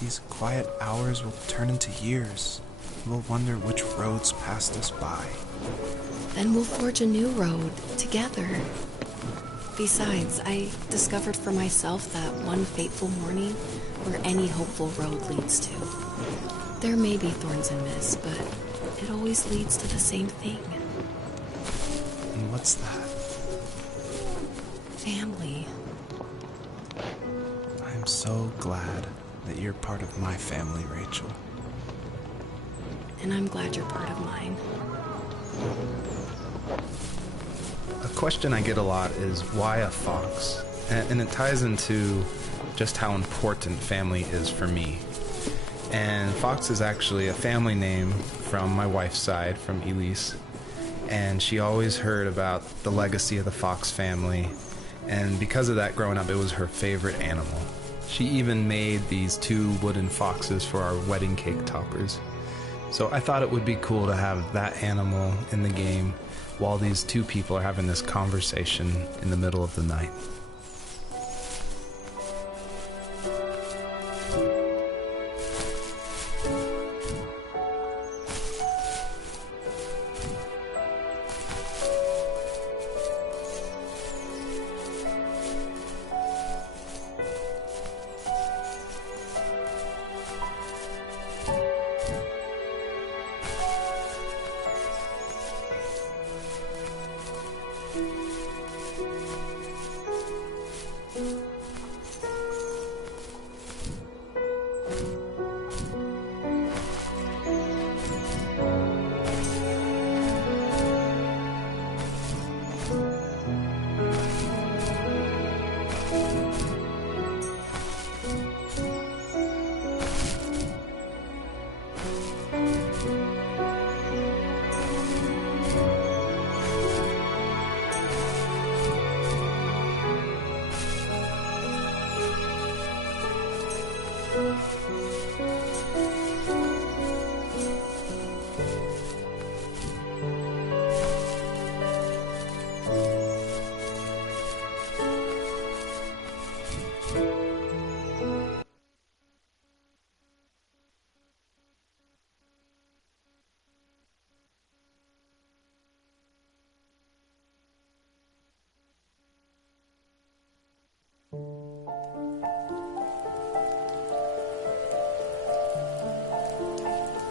These quiet hours will turn into years. We'll wonder which roads passed us by. Then we'll forge a new road together. Besides, I discovered for myself that one fateful morning where any hopeful road leads to. There may be thorns and mist, but it always leads to the same thing. And what's that? Family. I'm so glad that you're part of my family, Rachel. And I'm glad you're part of mine. A question I get a lot is why a fox? And it ties into just how important family is for me. And Fox is actually a family name from my wife's side, from Elise. And she always heard about the legacy of the Fox family. And because of that, growing up, it was her favorite animal. She even made these 2 wooden foxes for our wedding cake toppers. So I thought it would be cool to have that animal in the game while these 2 people are having this conversation in the middle of the night.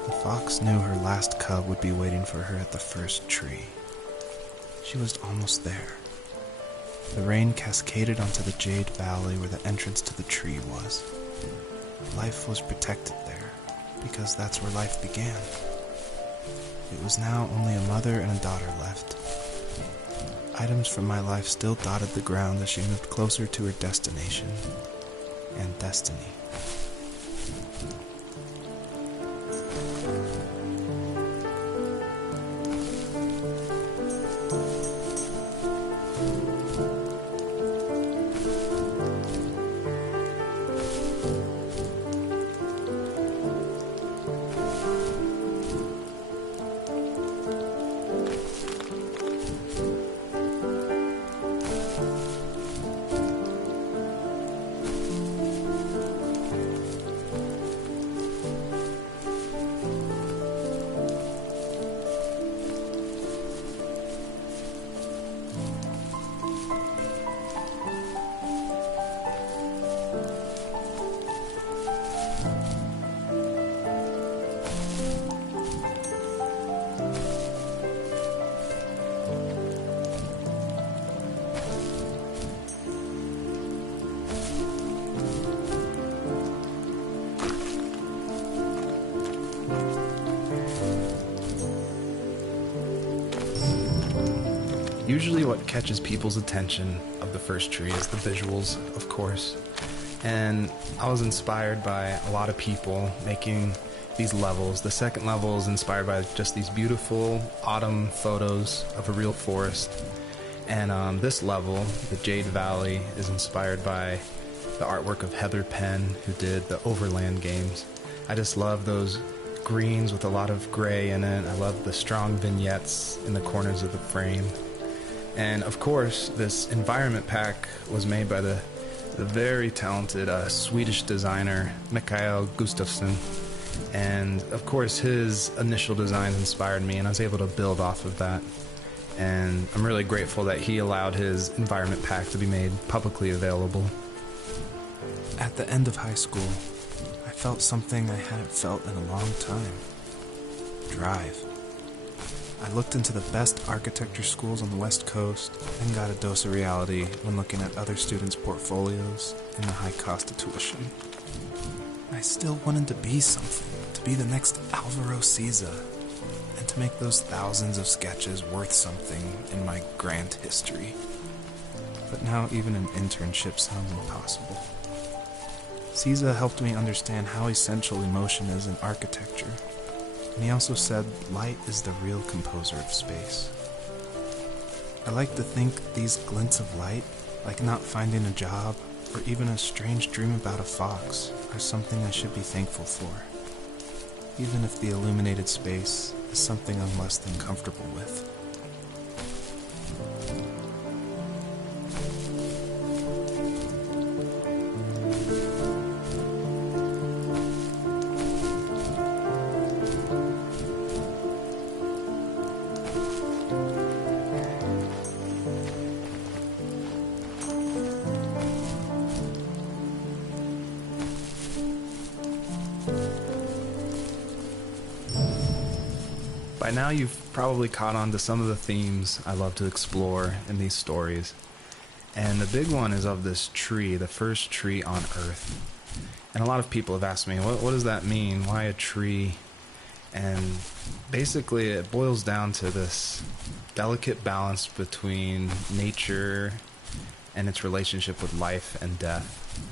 The fox knew her last cub would be waiting for her at the first tree. She was almost there. The rain cascaded onto the jade valley where the entrance to the tree was. Life was protected there, because that's where life began. It was now only a mother and a daughter left. Items from my life still dotted the ground as she moved closer to her destination and destiny. Usually what catches people's attention of the first tree is the visuals, of course. And I was inspired by a lot of people making these levels. The second level is inspired by just these beautiful autumn photos of a real forest. And this level, the Jade Valley, is inspired by the artwork of Heather Penn, who did the Overland games. I just love those greens with a lot of gray in it. I love the strong vignettes in the corners of the frame. And of course, this environment pack was made by the very talented Swedish designer Mikael Gustafsson. And of course, his initial designs inspired me, and I was able to build off of that. And I'm really grateful that he allowed his environment pack to be made publicly available. At the end of high school, I felt something I hadn't felt in a long time. Drive. I looked into the best architecture schools on the West Coast and got a dose of reality when looking at other students' portfolios and the high cost of tuition. I still wanted to be something, to be the next Alvaro Siza, and to make those thousands of sketches worth something in my grand history. But now even an internship sounds impossible. Siza helped me understand how essential emotion is in architecture. And he also said light is the real composer of space. I like to think these glints of light, like not finding a job, or even a strange dream about a fox, are something I should be thankful for. Even if the illuminated space is something I'm less than comfortable with. By now you've probably caught on to some of the themes I love to explore in these stories. And the big one is of this tree, the first tree on Earth. And a lot of people have asked me, what does that mean? Why a tree? And basically it boils down to this delicate balance between nature and its relationship with life and death.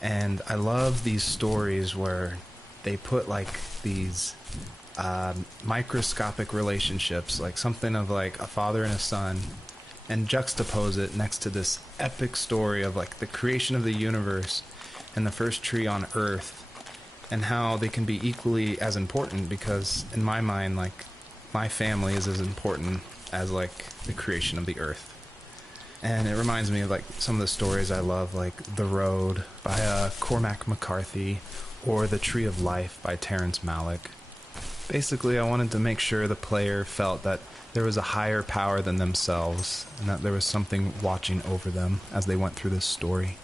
And I love these stories where they put like these microscopic relationships, like something of like a father and a son, and juxtapose it next to this epic story of like the creation of the universe and the first tree on Earth, and how they can be equally as important, because in my mind, like, my family is as important as, like, the creation of the Earth. And it reminds me of, like, some of the stories I love, like The Road by Cormac McCarthy, or The Tree of Life by Terrence Malick. Basically, I wanted to make sure the player felt that there was a higher power than themselves, and that there was something watching over them as they went through this story.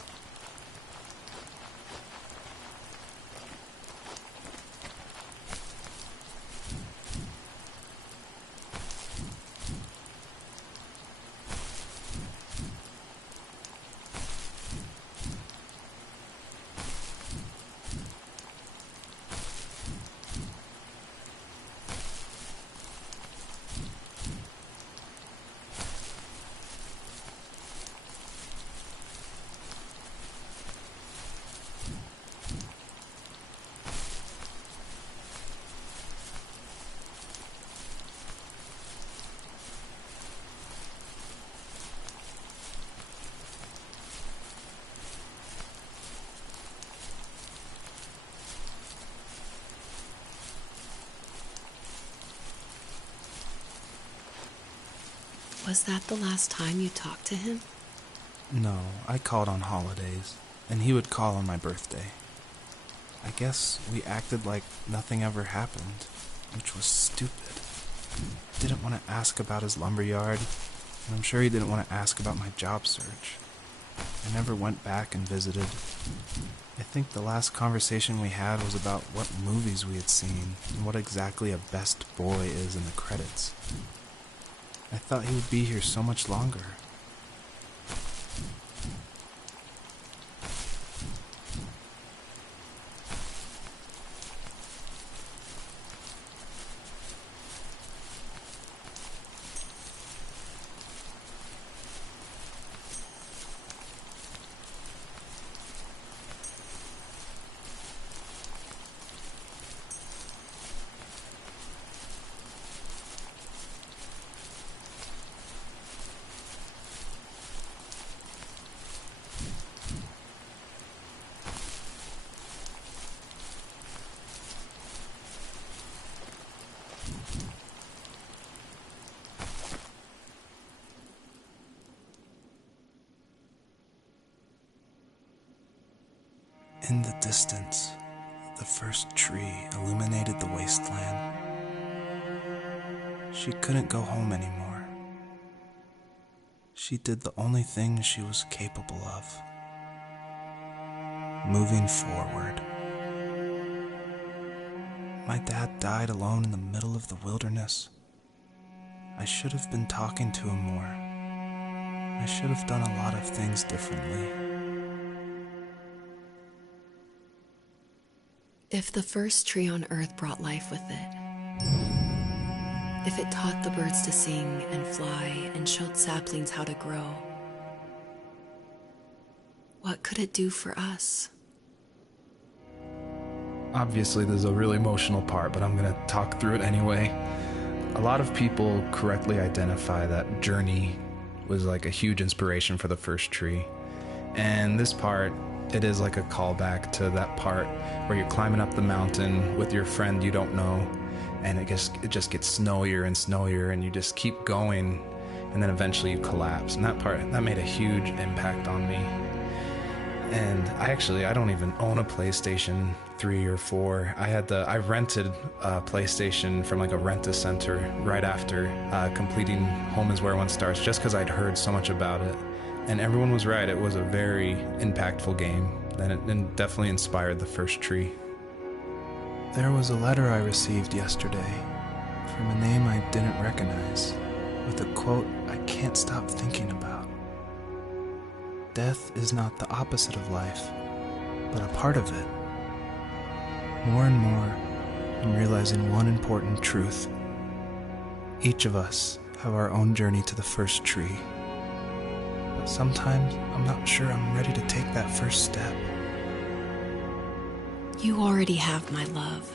Was that the last time you talked to him? No, I called on holidays, and he would call on my birthday. I guess we acted like nothing ever happened, which was stupid. I didn't want to ask about his lumberyard, and I'm sure he didn't want to ask about my job search. I never went back and visited. I think the last conversation we had was about what movies we had seen, and what exactly a best boy is in the credits. I thought he would be here so much longer. In the distance, the first tree illuminated the wasteland. She couldn't go home anymore. She did the only thing she was capable of: moving forward. My dad died alone in the middle of the wilderness. I should have been talking to him more. I should have done a lot of things differently. If the first tree on Earth brought life with it, if it taught the birds to sing and fly and showed saplings how to grow, what could it do for us? Obviously, there's a really emotional part, but I'm going to talk through it anyway. A lot of people correctly identify that Journey was like a huge inspiration for the first tree. And this part, it is like a callback to that part where you're climbing up the mountain with your friend you don't know, and it just gets snowier and snowier, and you just keep going, and then eventually you collapse. And that part, that made a huge impact on me. And I don't even own a PlayStation 3 or 4. I rented a PlayStation from like a rent-a-center right after completing Home is Where One Starts, just because I'd heard so much about it. And everyone was right, it was a very impactful game, and it definitely inspired the first tree. There was a letter I received yesterday from a name I didn't recognize, with a quote I can't stop thinking about. Death is not the opposite of life, but a part of it. More and more, I'm realizing one important truth. Each of us have our own journey to the first tree. But sometimes I'm not sure I'm ready to take that first step. You already have my love.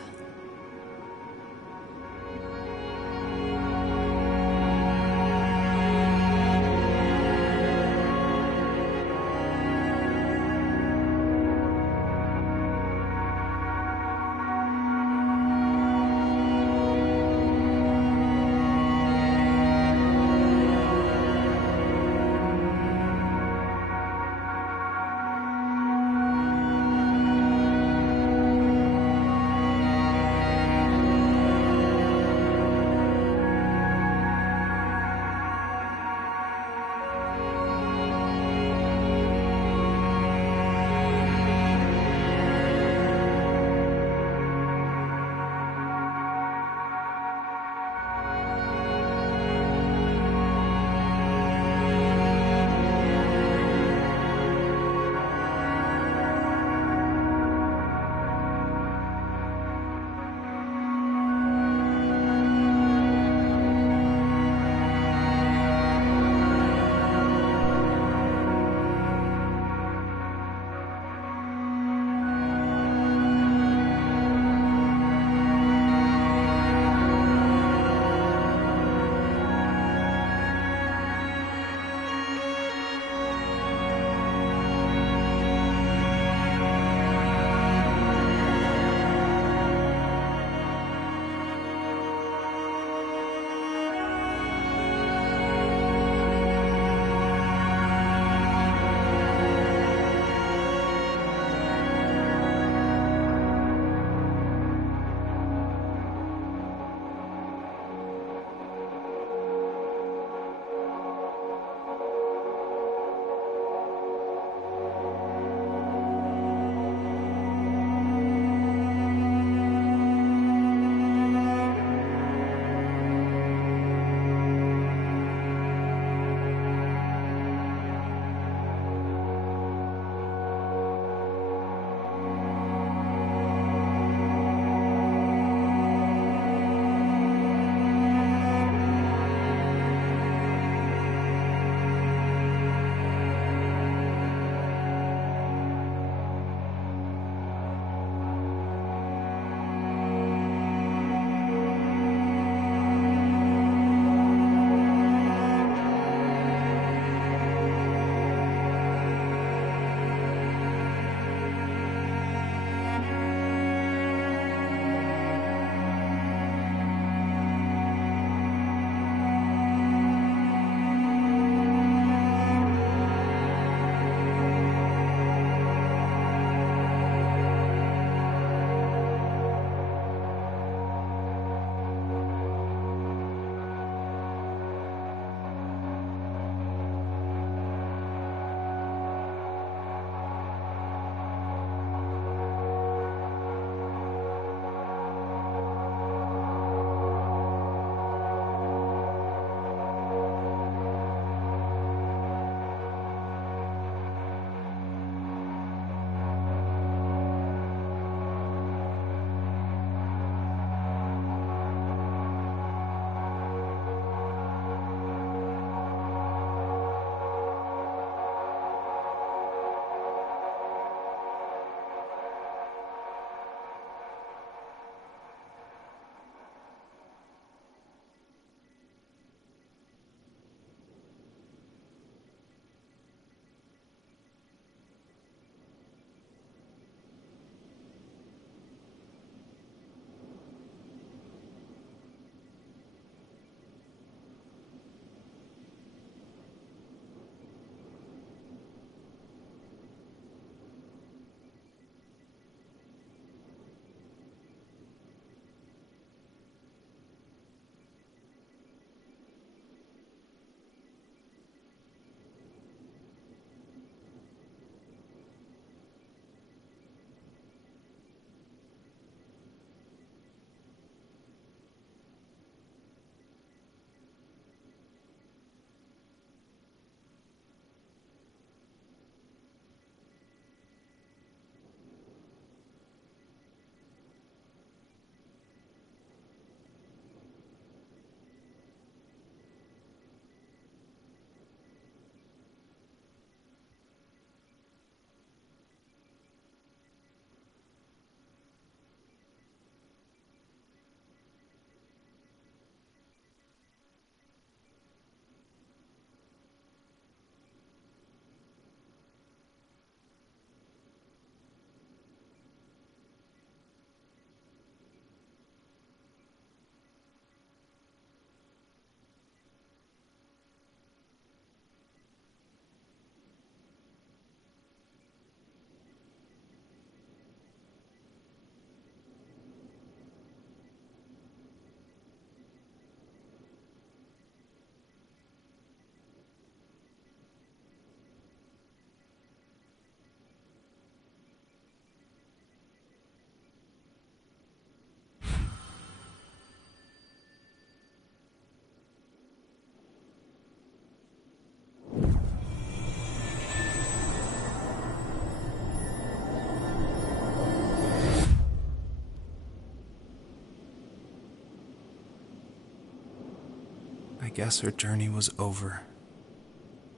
guess her journey was over.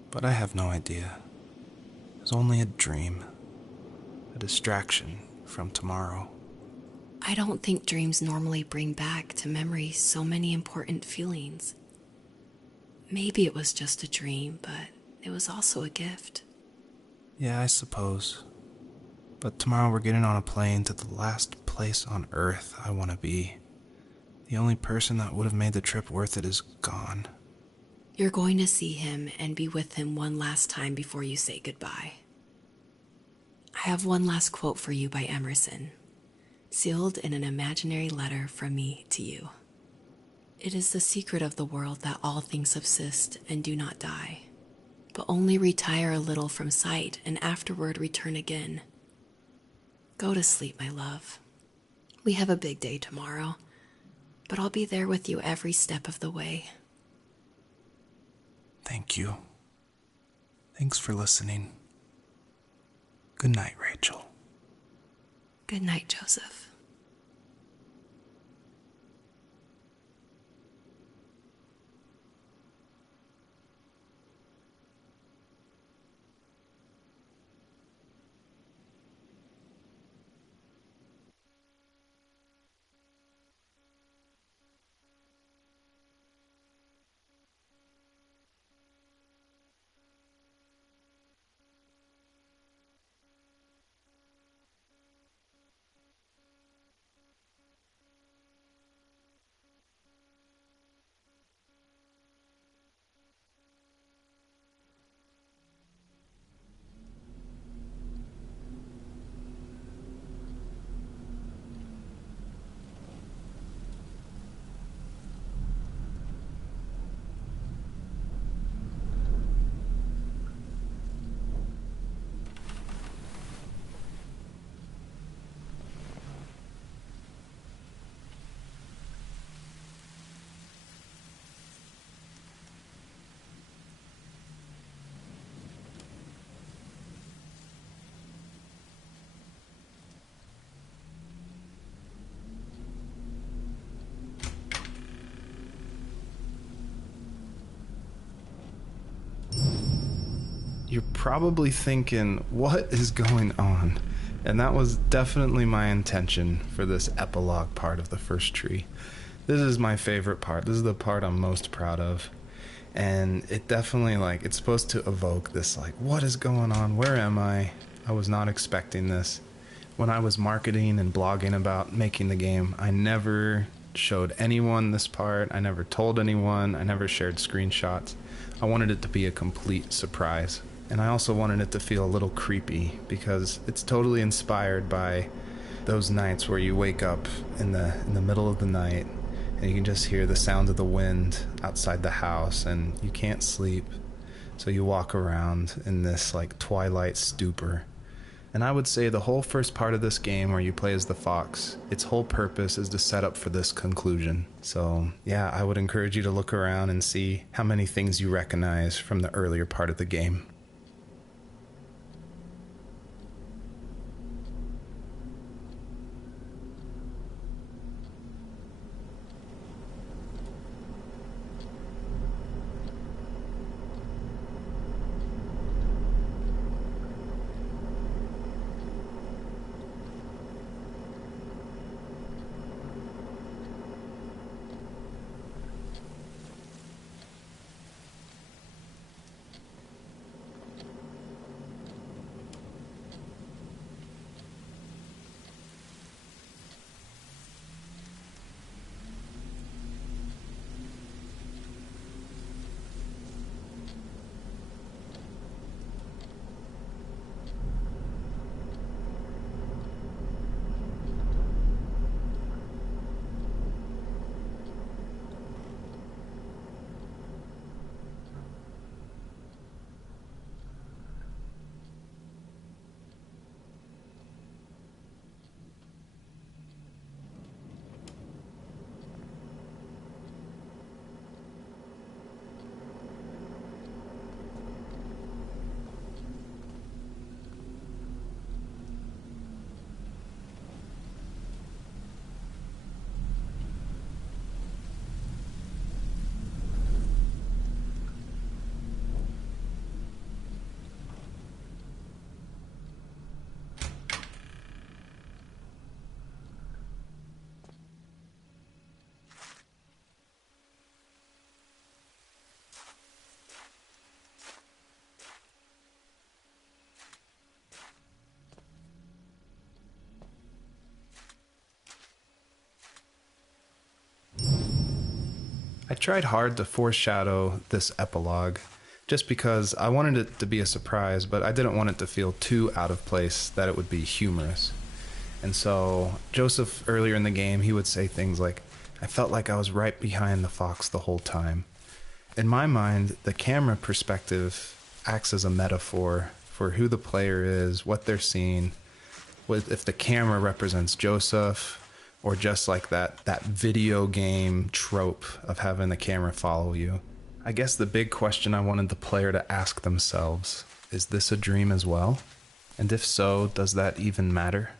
But I have no idea. It was only a dream. A distraction from tomorrow. I don't think dreams normally bring back to memory so many important feelings. Maybe it was just a dream, but it was also a gift. Yeah, I suppose. But tomorrow we're getting on a plane to the last place on Earth I want to be. The only person that would have made the trip worth it is gone. You're going to see him and be with him one last time before you say goodbye. I have one last quote for you by Emerson, sealed in an imaginary letter from me to you. It is the secret of the world that all things subsist and do not die, but only retire a little from sight and afterward return again. Go to sleep, my love. We have a big day tomorrow, but I'll be there with you every step of the way. Thank you. Thanks for listening. Good night, Rachel. Good night, Joseph. You're probably thinking, what is going on? And that was definitely my intention for this epilogue part of the first tree. This is my favorite part. This is the part I'm most proud of. And it definitely, it's supposed to evoke this, what is going on? Where am I? I was not expecting this. When I was marketing and blogging about making the game, I never showed anyone this part. I never told anyone. I never shared screenshots. I wanted it to be a complete surprise. And I also wanted it to feel a little creepy because it's totally inspired by those nights where you wake up in the middle of the night and you can just hear the sound of the wind outside the house and you can't sleep. So you walk around in this twilight stupor. And I would say the whole first part of this game where you play as the fox, its whole purpose is to set up for this conclusion. So yeah, I would encourage you to look around and see how many things you recognize from the earlier part of the game. I tried hard to foreshadow this epilogue just because I wanted it to be a surprise, but I didn't want it to feel too out of place that it would be humorous. And so Joseph, earlier in the game, he would say things like, I felt like I was right behind the fox the whole time. In my mind, the camera perspective acts as a metaphor for who the player is, what they're seeing, if the camera represents Joseph, or just like that video game trope of having the camera follow you. I guess the big question I wanted the player to ask themselves, is this a dream as well? And if so, does that even matter?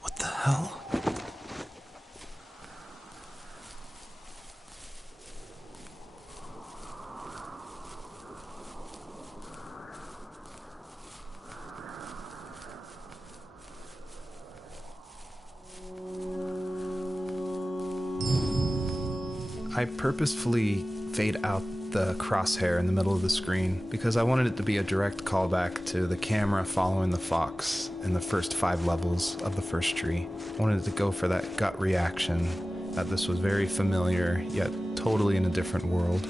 What the hell? I purposefully fade out the crosshair in the middle of the screen because I wanted it to be a direct callback to the camera following the fox in the first 5 levels of the first tree. I wanted it to go for that gut reaction that this was very familiar, yet totally in a different world.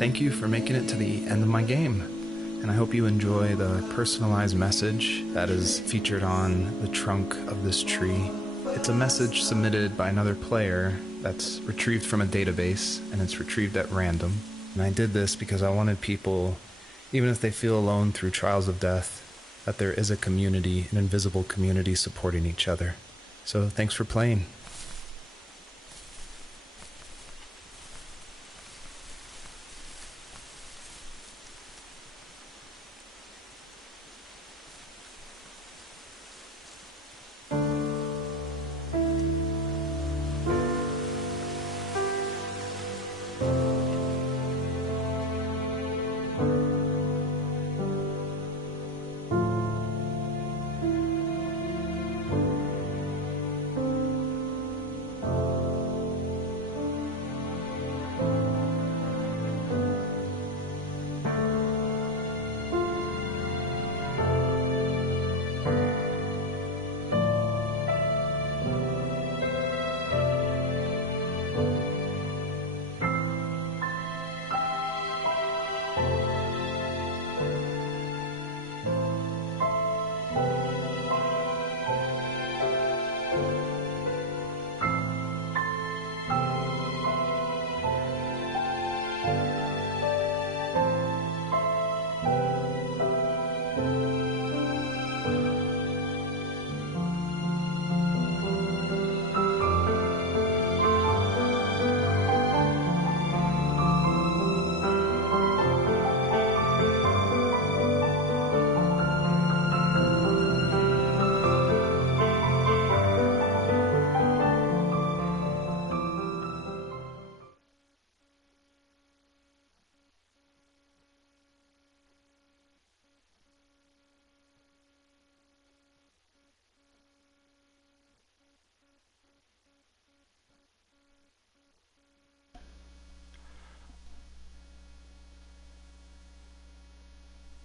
thank you for making it to the end of my game. And I hope you enjoy the personalized message that is featured on the trunk of this tree. It's a message submitted by another player that's retrieved from a database, and it's retrieved at random. And I did this because I wanted people, even if they feel alone through trials of death, that there is a community, an invisible community supporting each other. So thanks for playing.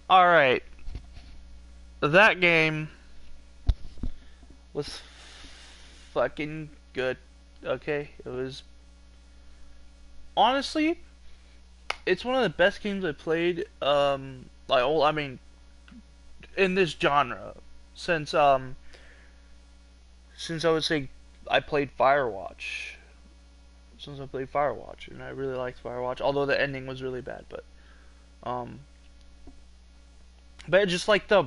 Alright. That game was fucking good. Okay? It was... Honestly, it's one of the best games I played, I mean, in this genre. Since I would say I played Firewatch. Since I played Firewatch, and I really liked Firewatch, although the ending was really bad, but just like the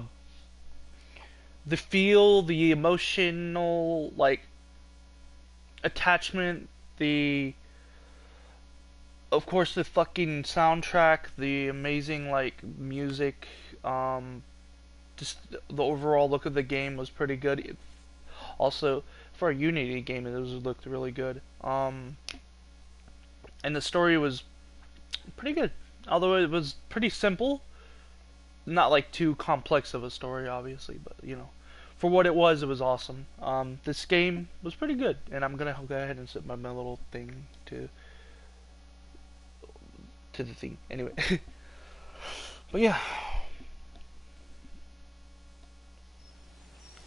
feel, the emotional, like, attachment, of course the fucking soundtrack, the amazing, like, music, just the overall look of the game was pretty good. Also, for a Unity game, it looked really good. And the story was pretty good, although it was pretty simple. Not like too complex of a story, obviously, but you know, for what it was awesome. This game was pretty good, and I'm gonna go ahead and set my little thing to the thing anyway. But yeah,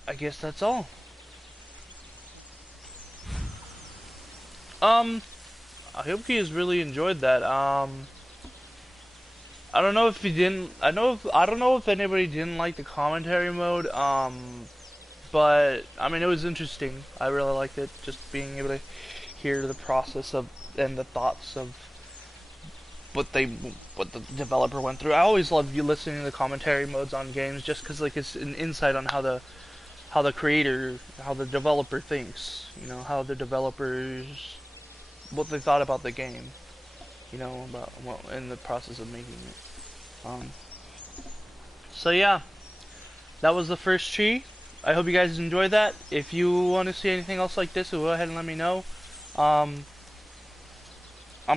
I guess that's all. I hope you guys really enjoyed that. I don't know if you didn't. I don't know if anybody didn't like the commentary mode. But I mean, it was interesting. I really liked it. Just being able to hear the process of and the thoughts of what the developer went through. I always love you listening to the commentary modes on games, just because like it's an insight on how the creator, how the developer thinks. You know, how the developers, what they thought about the game. You know, about what in the process of making it. So yeah, that was the first tree. I hope you guys enjoyed that. If you want to see anything else like this, go ahead and let me know. I'm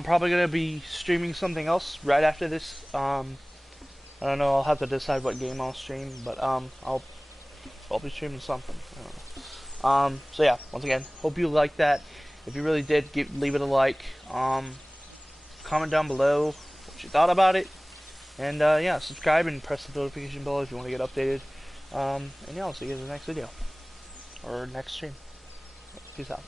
probably gonna be streaming something else right after this. I don't know. I'll have to decide what game I'll stream, but I'll be streaming something. I don't know. So yeah, once again, hope you liked that. If you really did, leave it a like. Comment down below what you thought about it, and yeah, subscribe and press the notification bell if you want to get updated. And yeah, I'll see you guys in the next video or next stream. Peace out.